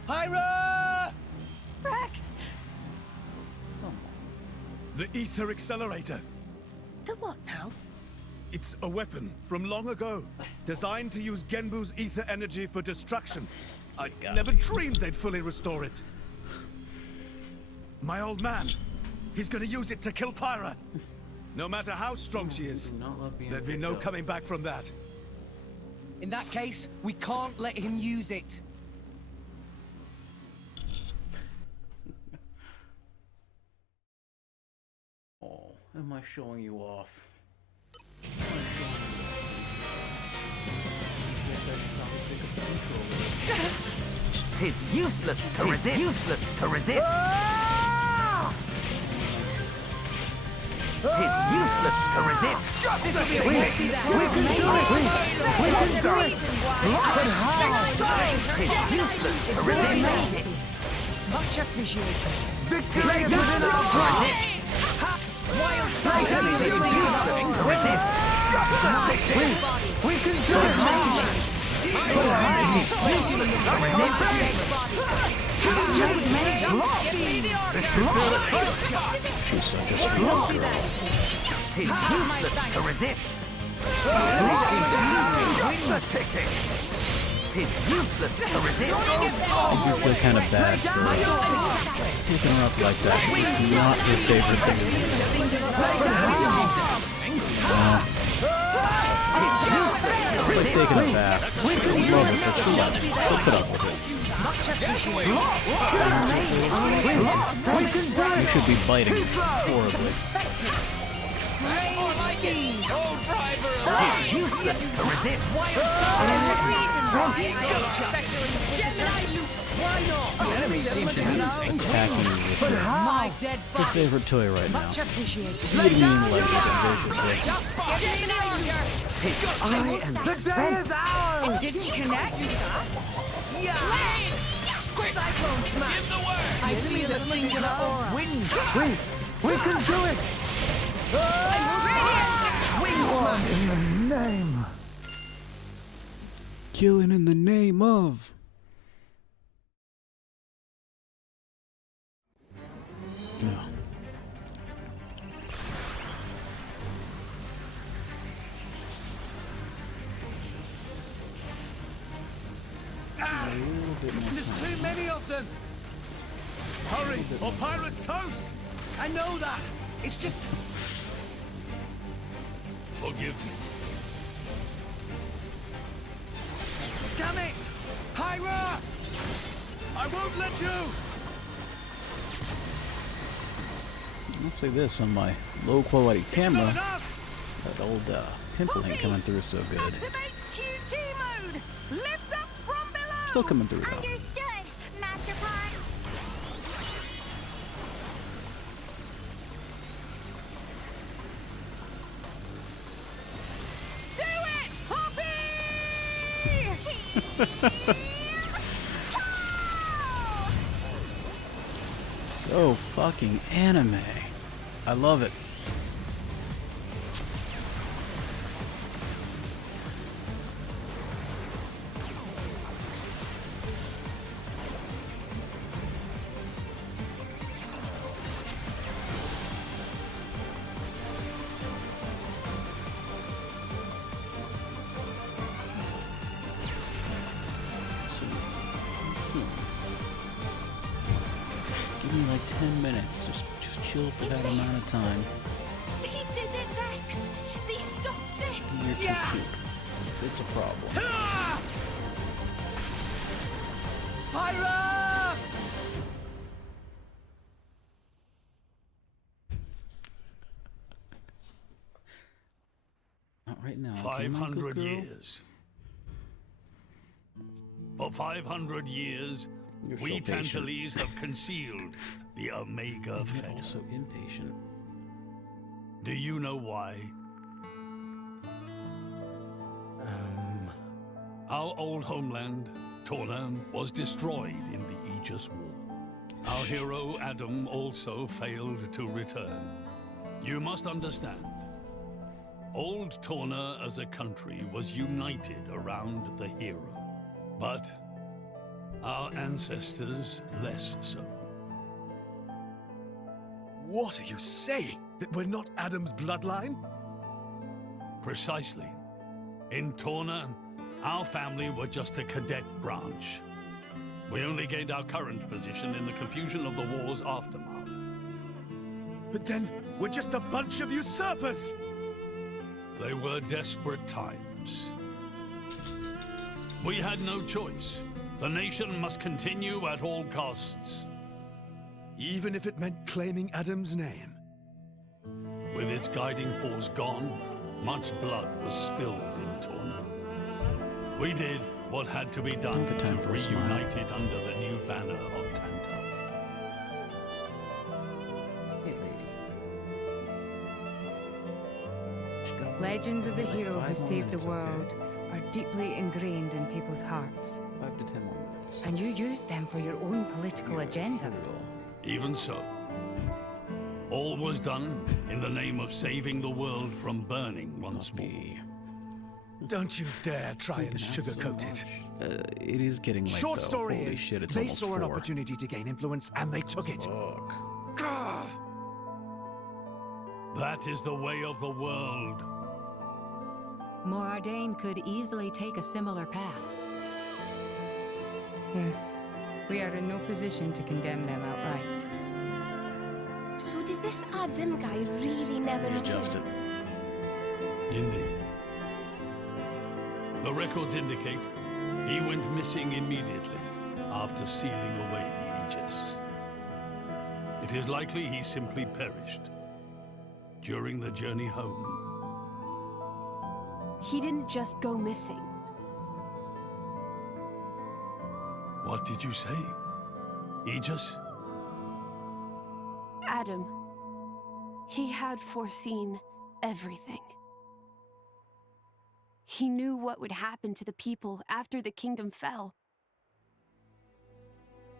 Pyra! Rex! The Ether Accelerator. The what now? It's a weapon from long ago, designed to use Genbu's ether energy for destruction. I never dreamed they'd fully restore it. My old man, he's gonna use it to kill Pyra. No matter how strong she is, there'd be no coming back from that. In that case, we can't let him use it. Oh, am I showing you off? Tis useless to resist. Useless to resist. Tis useless to resist. This will be We can do it. We can do it. Look at how. Tis useless to resist. Much appreciated. Victory is within our grasp. Wild side Tis useless to resist. We can do it. She's such a sweet girl. Tis useless to resist. Tis useless to resist. I do feel kind of bad for picking her up like that. It's not your favorite thing to do. Quit taking a bath. I love it, but she'll put up with it. You should be biting horribly. Tis useless to resist. The enemy seems to be attacking you with your favorite toy right now. You didn't mean like it, I am the day is ours. Didn't connect? Cyclone smash! Give the word! I feel the singular aura. Wind. We can do it. Wing smash! In the name. Killing in the name of. No. There's too many of them! Hurry, or Pyra's toast! I know that! It's just... Forgive me. Damn it! Pyra! I won't let you! I'll say this on my low quality camera. That old pimple ain't coming through so good. Activate QT mode! Lift up from below! Still coming through though. Understood, Master Pawn. Do it, Poppy! So fucking anime. I love it. Give me like 10 minutes. Just chill for that amount of time. They did it, Rex! They stopped it! You're so cute. It's a problem. Pyra! Not right now. 500 years. For 500 years, we Tantalese have concealed the Omega Fetter. You're also impatient. Do you know why? Our old homeland, Torna, was destroyed in the Aegis War. Our hero, Adam, also failed to return. You must understand, old Torna as a country was united around the hero. But our ancestors less so. What are you saying? That we're not Adam's bloodline? Precisely. In Torna, our family were just a cadet branch. We only gained our current position in the confusion of the war's aftermath. But then, we're just a bunch of usurpers! They were desperate times. We had no choice. The nation must continue at all costs. Even if it meant claiming Adam's name? With its guiding force gone, much blood was spilled in Torna. We did what had to be done to reunite it under the new banner of Tantal. Hey, lady. Legends of the hero who saved the world are deeply ingrained in people's hearts. 5 to 10 more minutes. And you used them for your own political agenda. Even so, all was done in the name of saving the world from burning once more. Don't you dare try and sugarcoat it. It is getting late, Short though. story Holy is, shit, it's they almost saw an 4. opportunity to gain influence and they took it. Gah! That is the way of the world. Morardain could easily take a similar path. Yes, we are in no position to condemn them outright. So did this Adam guy really never return? Indeed. The records indicate he went missing immediately after sealing away the Aegis. It is likely he simply perished during the journey home. He didn't just go missing. What did you say? Aegis? Adam. He had foreseen everything. He knew what would happen to the people after the kingdom fell.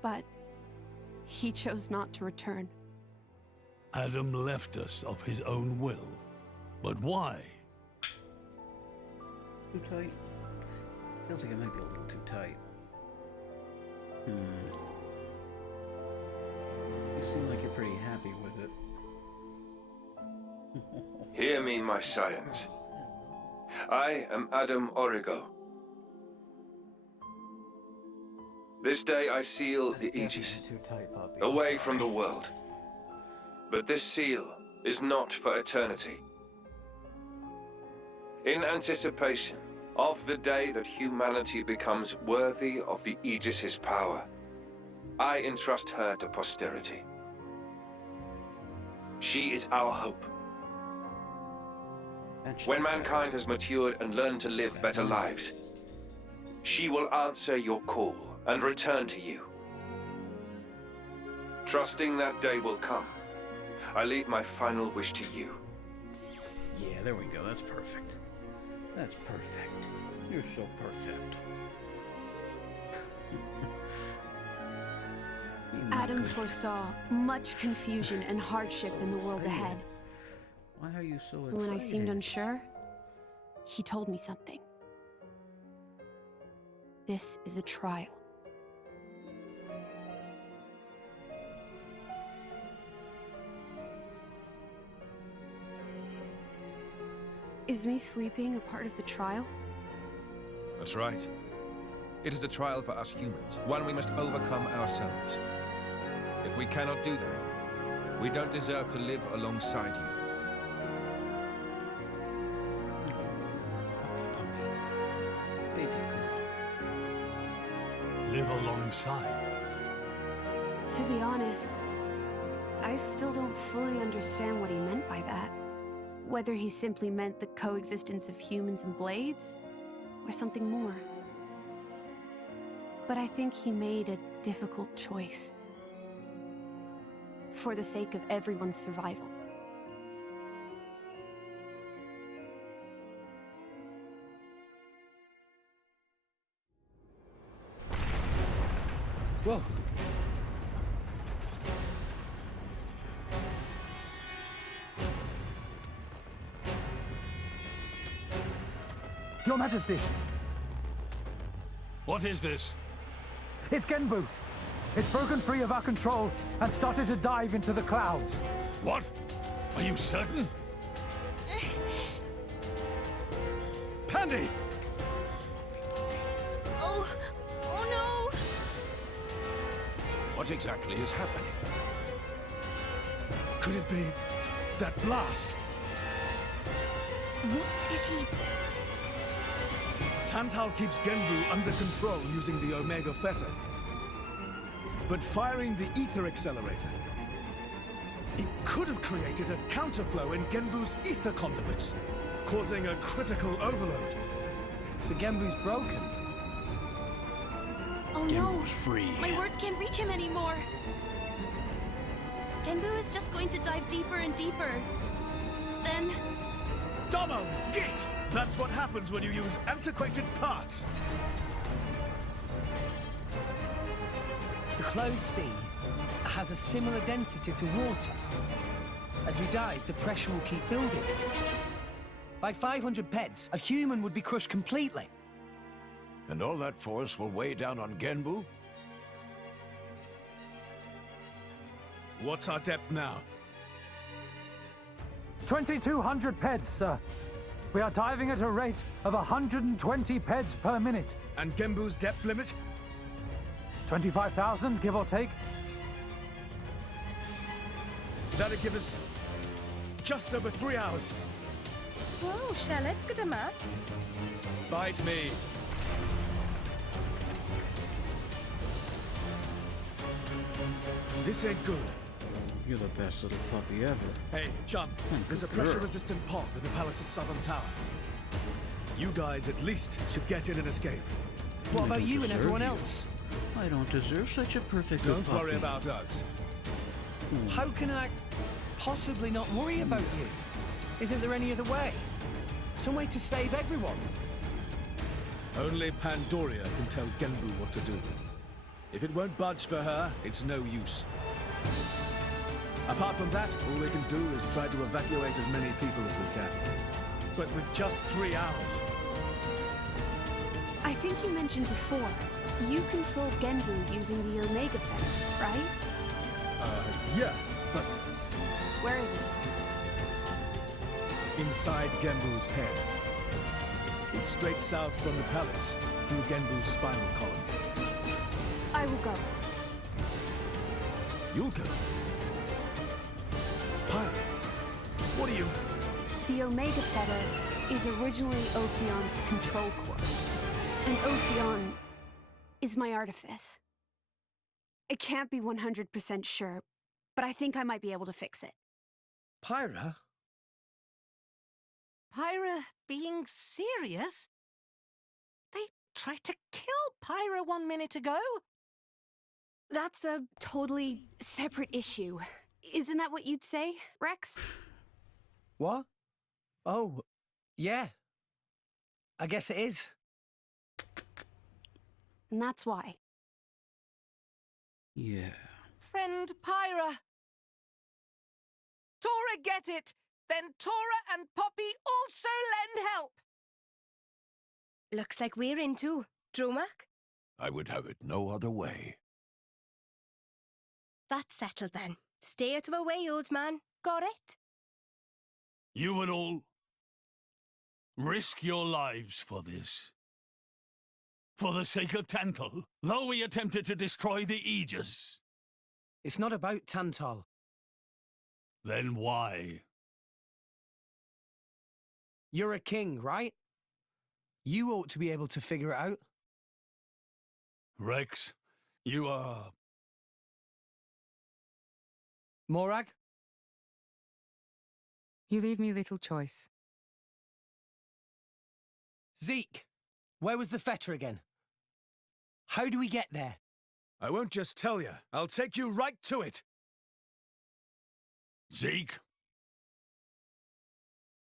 But he chose not to return. Adam left us of his own will. But why? Too tight. Feels like it might be a little too tight. You seem like you're pretty happy with it. Hear me, my scions. I am Adam Origo. This day I seal the Aegis, away from the world. But this seal is not for eternity. In anticipation of the day that humanity becomes worthy of the Aegis's power, I entrust her to posterity. She is our hope. When mankind has matured and learned to live better lives, she will answer your call and return to you. Trusting that day will come, I leave my final wish to you. Yeah, there we go. That's perfect. That's perfect. You're so perfect. Adam foresaw much confusion and hardship in the world ahead. Why are you so excited? When I seemed unsure, he told me something. This is a trial. Is me sleeping a part of the trial? That's right. It is a trial for us humans, one we must overcome ourselves. If we cannot do that, we don't deserve to live alongside you. Baby girl. Live alongside. To be honest, I still don't fully understand what he meant by that. Whether he simply meant the coexistence of humans and blades, or something more. But I think he made a difficult choice. For the sake of everyone's survival. Whoa. Your Majesty, What is this? it's Genbu. It's broken free of our control and started to dive into the clouds. What? Are you certain? Pandy! Oh no! What exactly is happening? Could it be that blast? What is he? Tantal keeps Genbu under control using the Omega Fetter. But firing the ether accelerator, it could have created a counterflow in Genbu's ether conduits, causing a critical overload. So Genbu's broken. Oh no! Genbu's free. My words can't reach him anymore. Genbu is just going to dive deeper and deeper. Then... Domo, git! That's what happens when you use antiquated parts. The Cloud Sea has a similar density to water. As we dive, the pressure will keep building. By 500 peds, a human would be crushed completely. And all that force will weigh down on Genbu? What's our depth now? 2,200 peds, sir. We are diving at a rate of 120 peds per minute. And Genbu's depth limit? 25,000, give or take. That'd give us just over 3 hours. Whoa, Charlotte's good at maths. Bite me. This ain't good. You're the best little puppy ever. Hey, John, there's a pressure-resistant pod in the palace's southern tower. You guys at least should get in and escape. What I about don't you and deserve everyone you. else? I don't deserve such a perfect Don't puppy. worry about us. How can I possibly not worry about you? Isn't there any other way? Some way to save everyone? Only Pandoria can tell Genbu what to do. If it won't budge for her, it's no use. Apart from that, all we can do is try to evacuate as many people as we can. But with just 3 hours. I think you mentioned before, you control Genbu using the Omega Fetter, right? Yeah, but Where is it? inside Genbu's head. It's straight south from the palace, through Genbu's spinal column. I will go. You'll go. Pyra, what are you? The Omega Fetter is originally Ophion's control core. And Ophion is my artifice. I can't be 100% sure, but I think I might be able to fix it. Pyra? Pyra being serious? They tried to kill Pyra 1 minute ago. That's a totally separate issue. Isn't that what you'd say, Rex? What? Oh, yeah. I guess it is. And that's why. Yeah. Friend Pyra. Tora get it! Then Tora and Poppy also lend help! Looks like we're in too. Dromak? I would have it no other way. That's settled then. Stay out of our way, old man. Got it? You would all risk your lives for this. For the sake of Tantal, though we attempted to destroy the Aegis. It's not about Tantal. Then why? You're a king, right? You ought to be able to figure it out. Rex, you are... Morag? You leave me little choice. Zeke, where was the fetter again? How do we get there? I won't just tell you. I'll take you right to it. Zeke?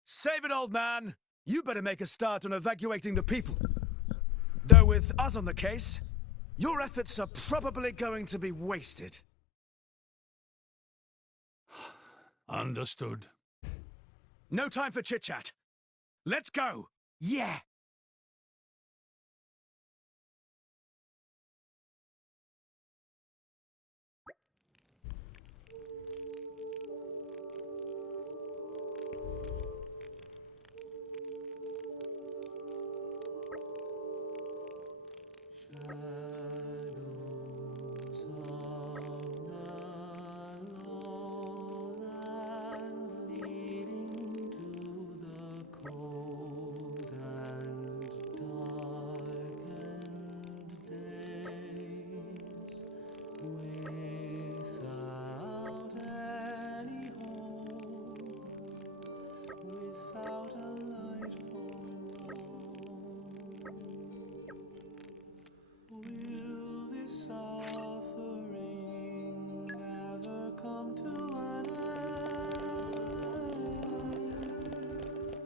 Save it, old man. You better make a start on evacuating the people. Though with us on the case, your efforts are probably going to be wasted. Understood. No time for chit-chat. Let's go! Yeah!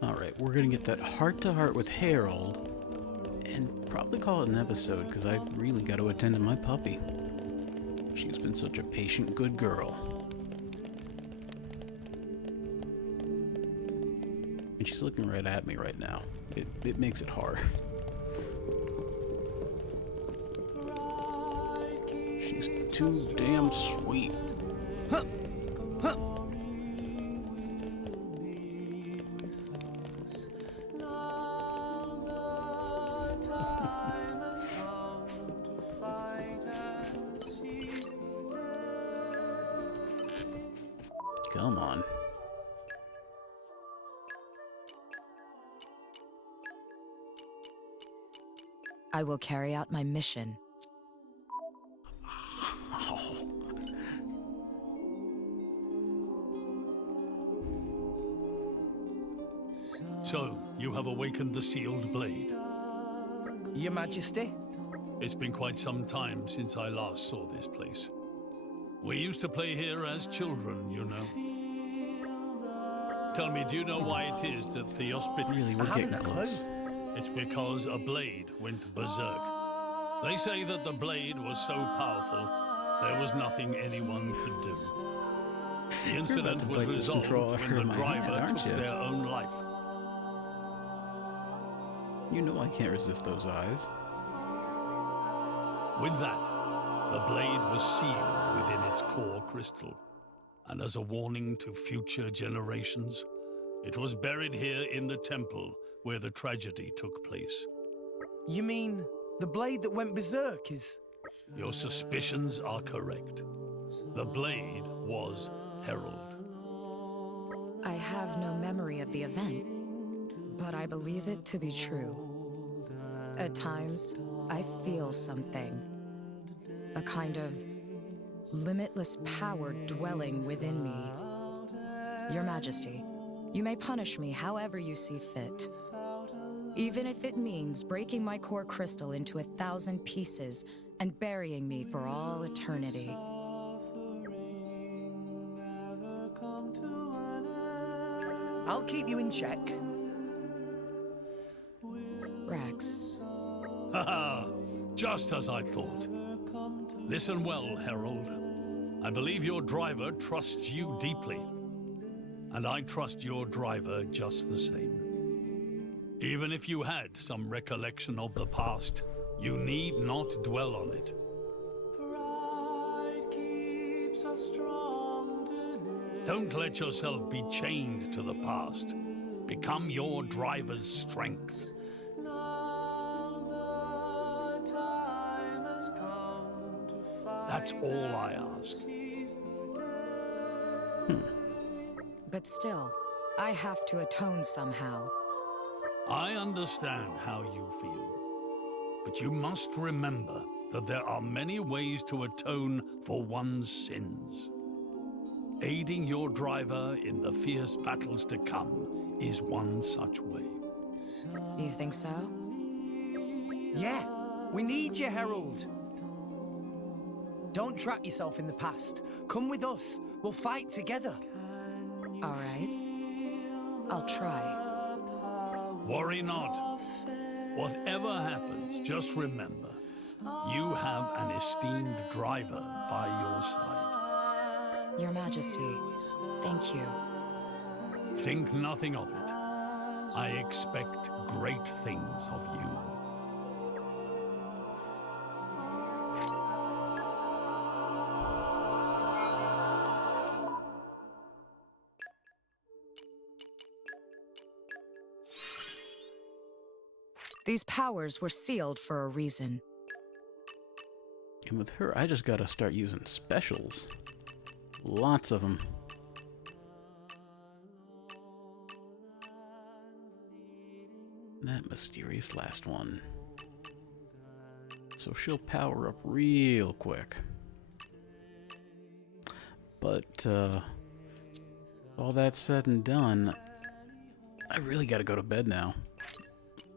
Alright, we're gonna get that heart-to-heart with Harold, and probably call it an episode, because I really got to attend to my puppy. She's been such a patient, good girl. And she's looking right at me right now. It makes it hard. She's too damn sweet. Huh. Huh. Come on. I will carry out my mission. So, you have awakened the sealed blade. Your Majesty? It's been quite some time since I last saw this place. We used to play here as children, you know. Tell me, do you know why it is that Theospit... Really, we're getting close. It's because a blade went berserk. They say that the blade was so powerful, there was nothing anyone could do. The incident was resolved when the driver took their own life. You know I can't resist those eyes. With that, the blade was sealed within its core crystal. And as a warning to future generations, it was buried here in the temple where the tragedy took place. You mean the blade that went berserk is... Your suspicions are correct. The blade was Herald. I have no memory of the event, but I believe it to be true. At times, I feel something. A kind of limitless power dwelling within me. Your Majesty, you may punish me however you see fit. Even if it means breaking my core crystal into 1,000 pieces and burying me for all eternity. I'll keep you in check. Rex. Haha, just as I thought. Listen well, Herald. I believe your driver trusts you deeply. And I trust your driver just the same. Even if you had some recollection of the past, you need not dwell on it. Don't let yourself be chained to the past. Become your driver's strength. That's all I ask. But still, I have to atone somehow. I understand how you feel, but you must remember that there are many ways to atone for one's sins. Aiding your driver in the fierce battles to come is one such way. You think so? Yeah, we need you, Herald. Don't trap yourself in the past. Come with us. We'll fight together. All right. I'll try. Worry not. Whatever happens, just remember, you have an esteemed driver by your side. Your Majesty, thank you. Think nothing of it. I expect great things of you. These powers were sealed for a reason. And with her, I just gotta start using specials. Lots of them. That mysterious last one. So she'll power up real quick. But, all that said and done, I really gotta go to bed now.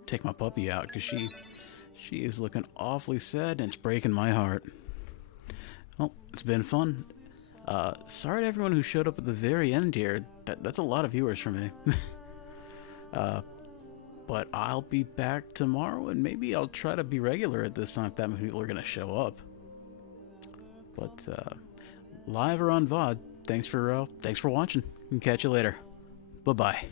Take my puppy out, because she is looking awfully sad, and it's breaking my heart. Well, it's been fun. Sorry to everyone who showed up at the very end here. That's a lot of viewers for me. But I'll be back tomorrow, and maybe I'll try to be regular at this time if that many people are going to show up. But live or on VOD, thanks for watching. And catch you later. Bye-bye.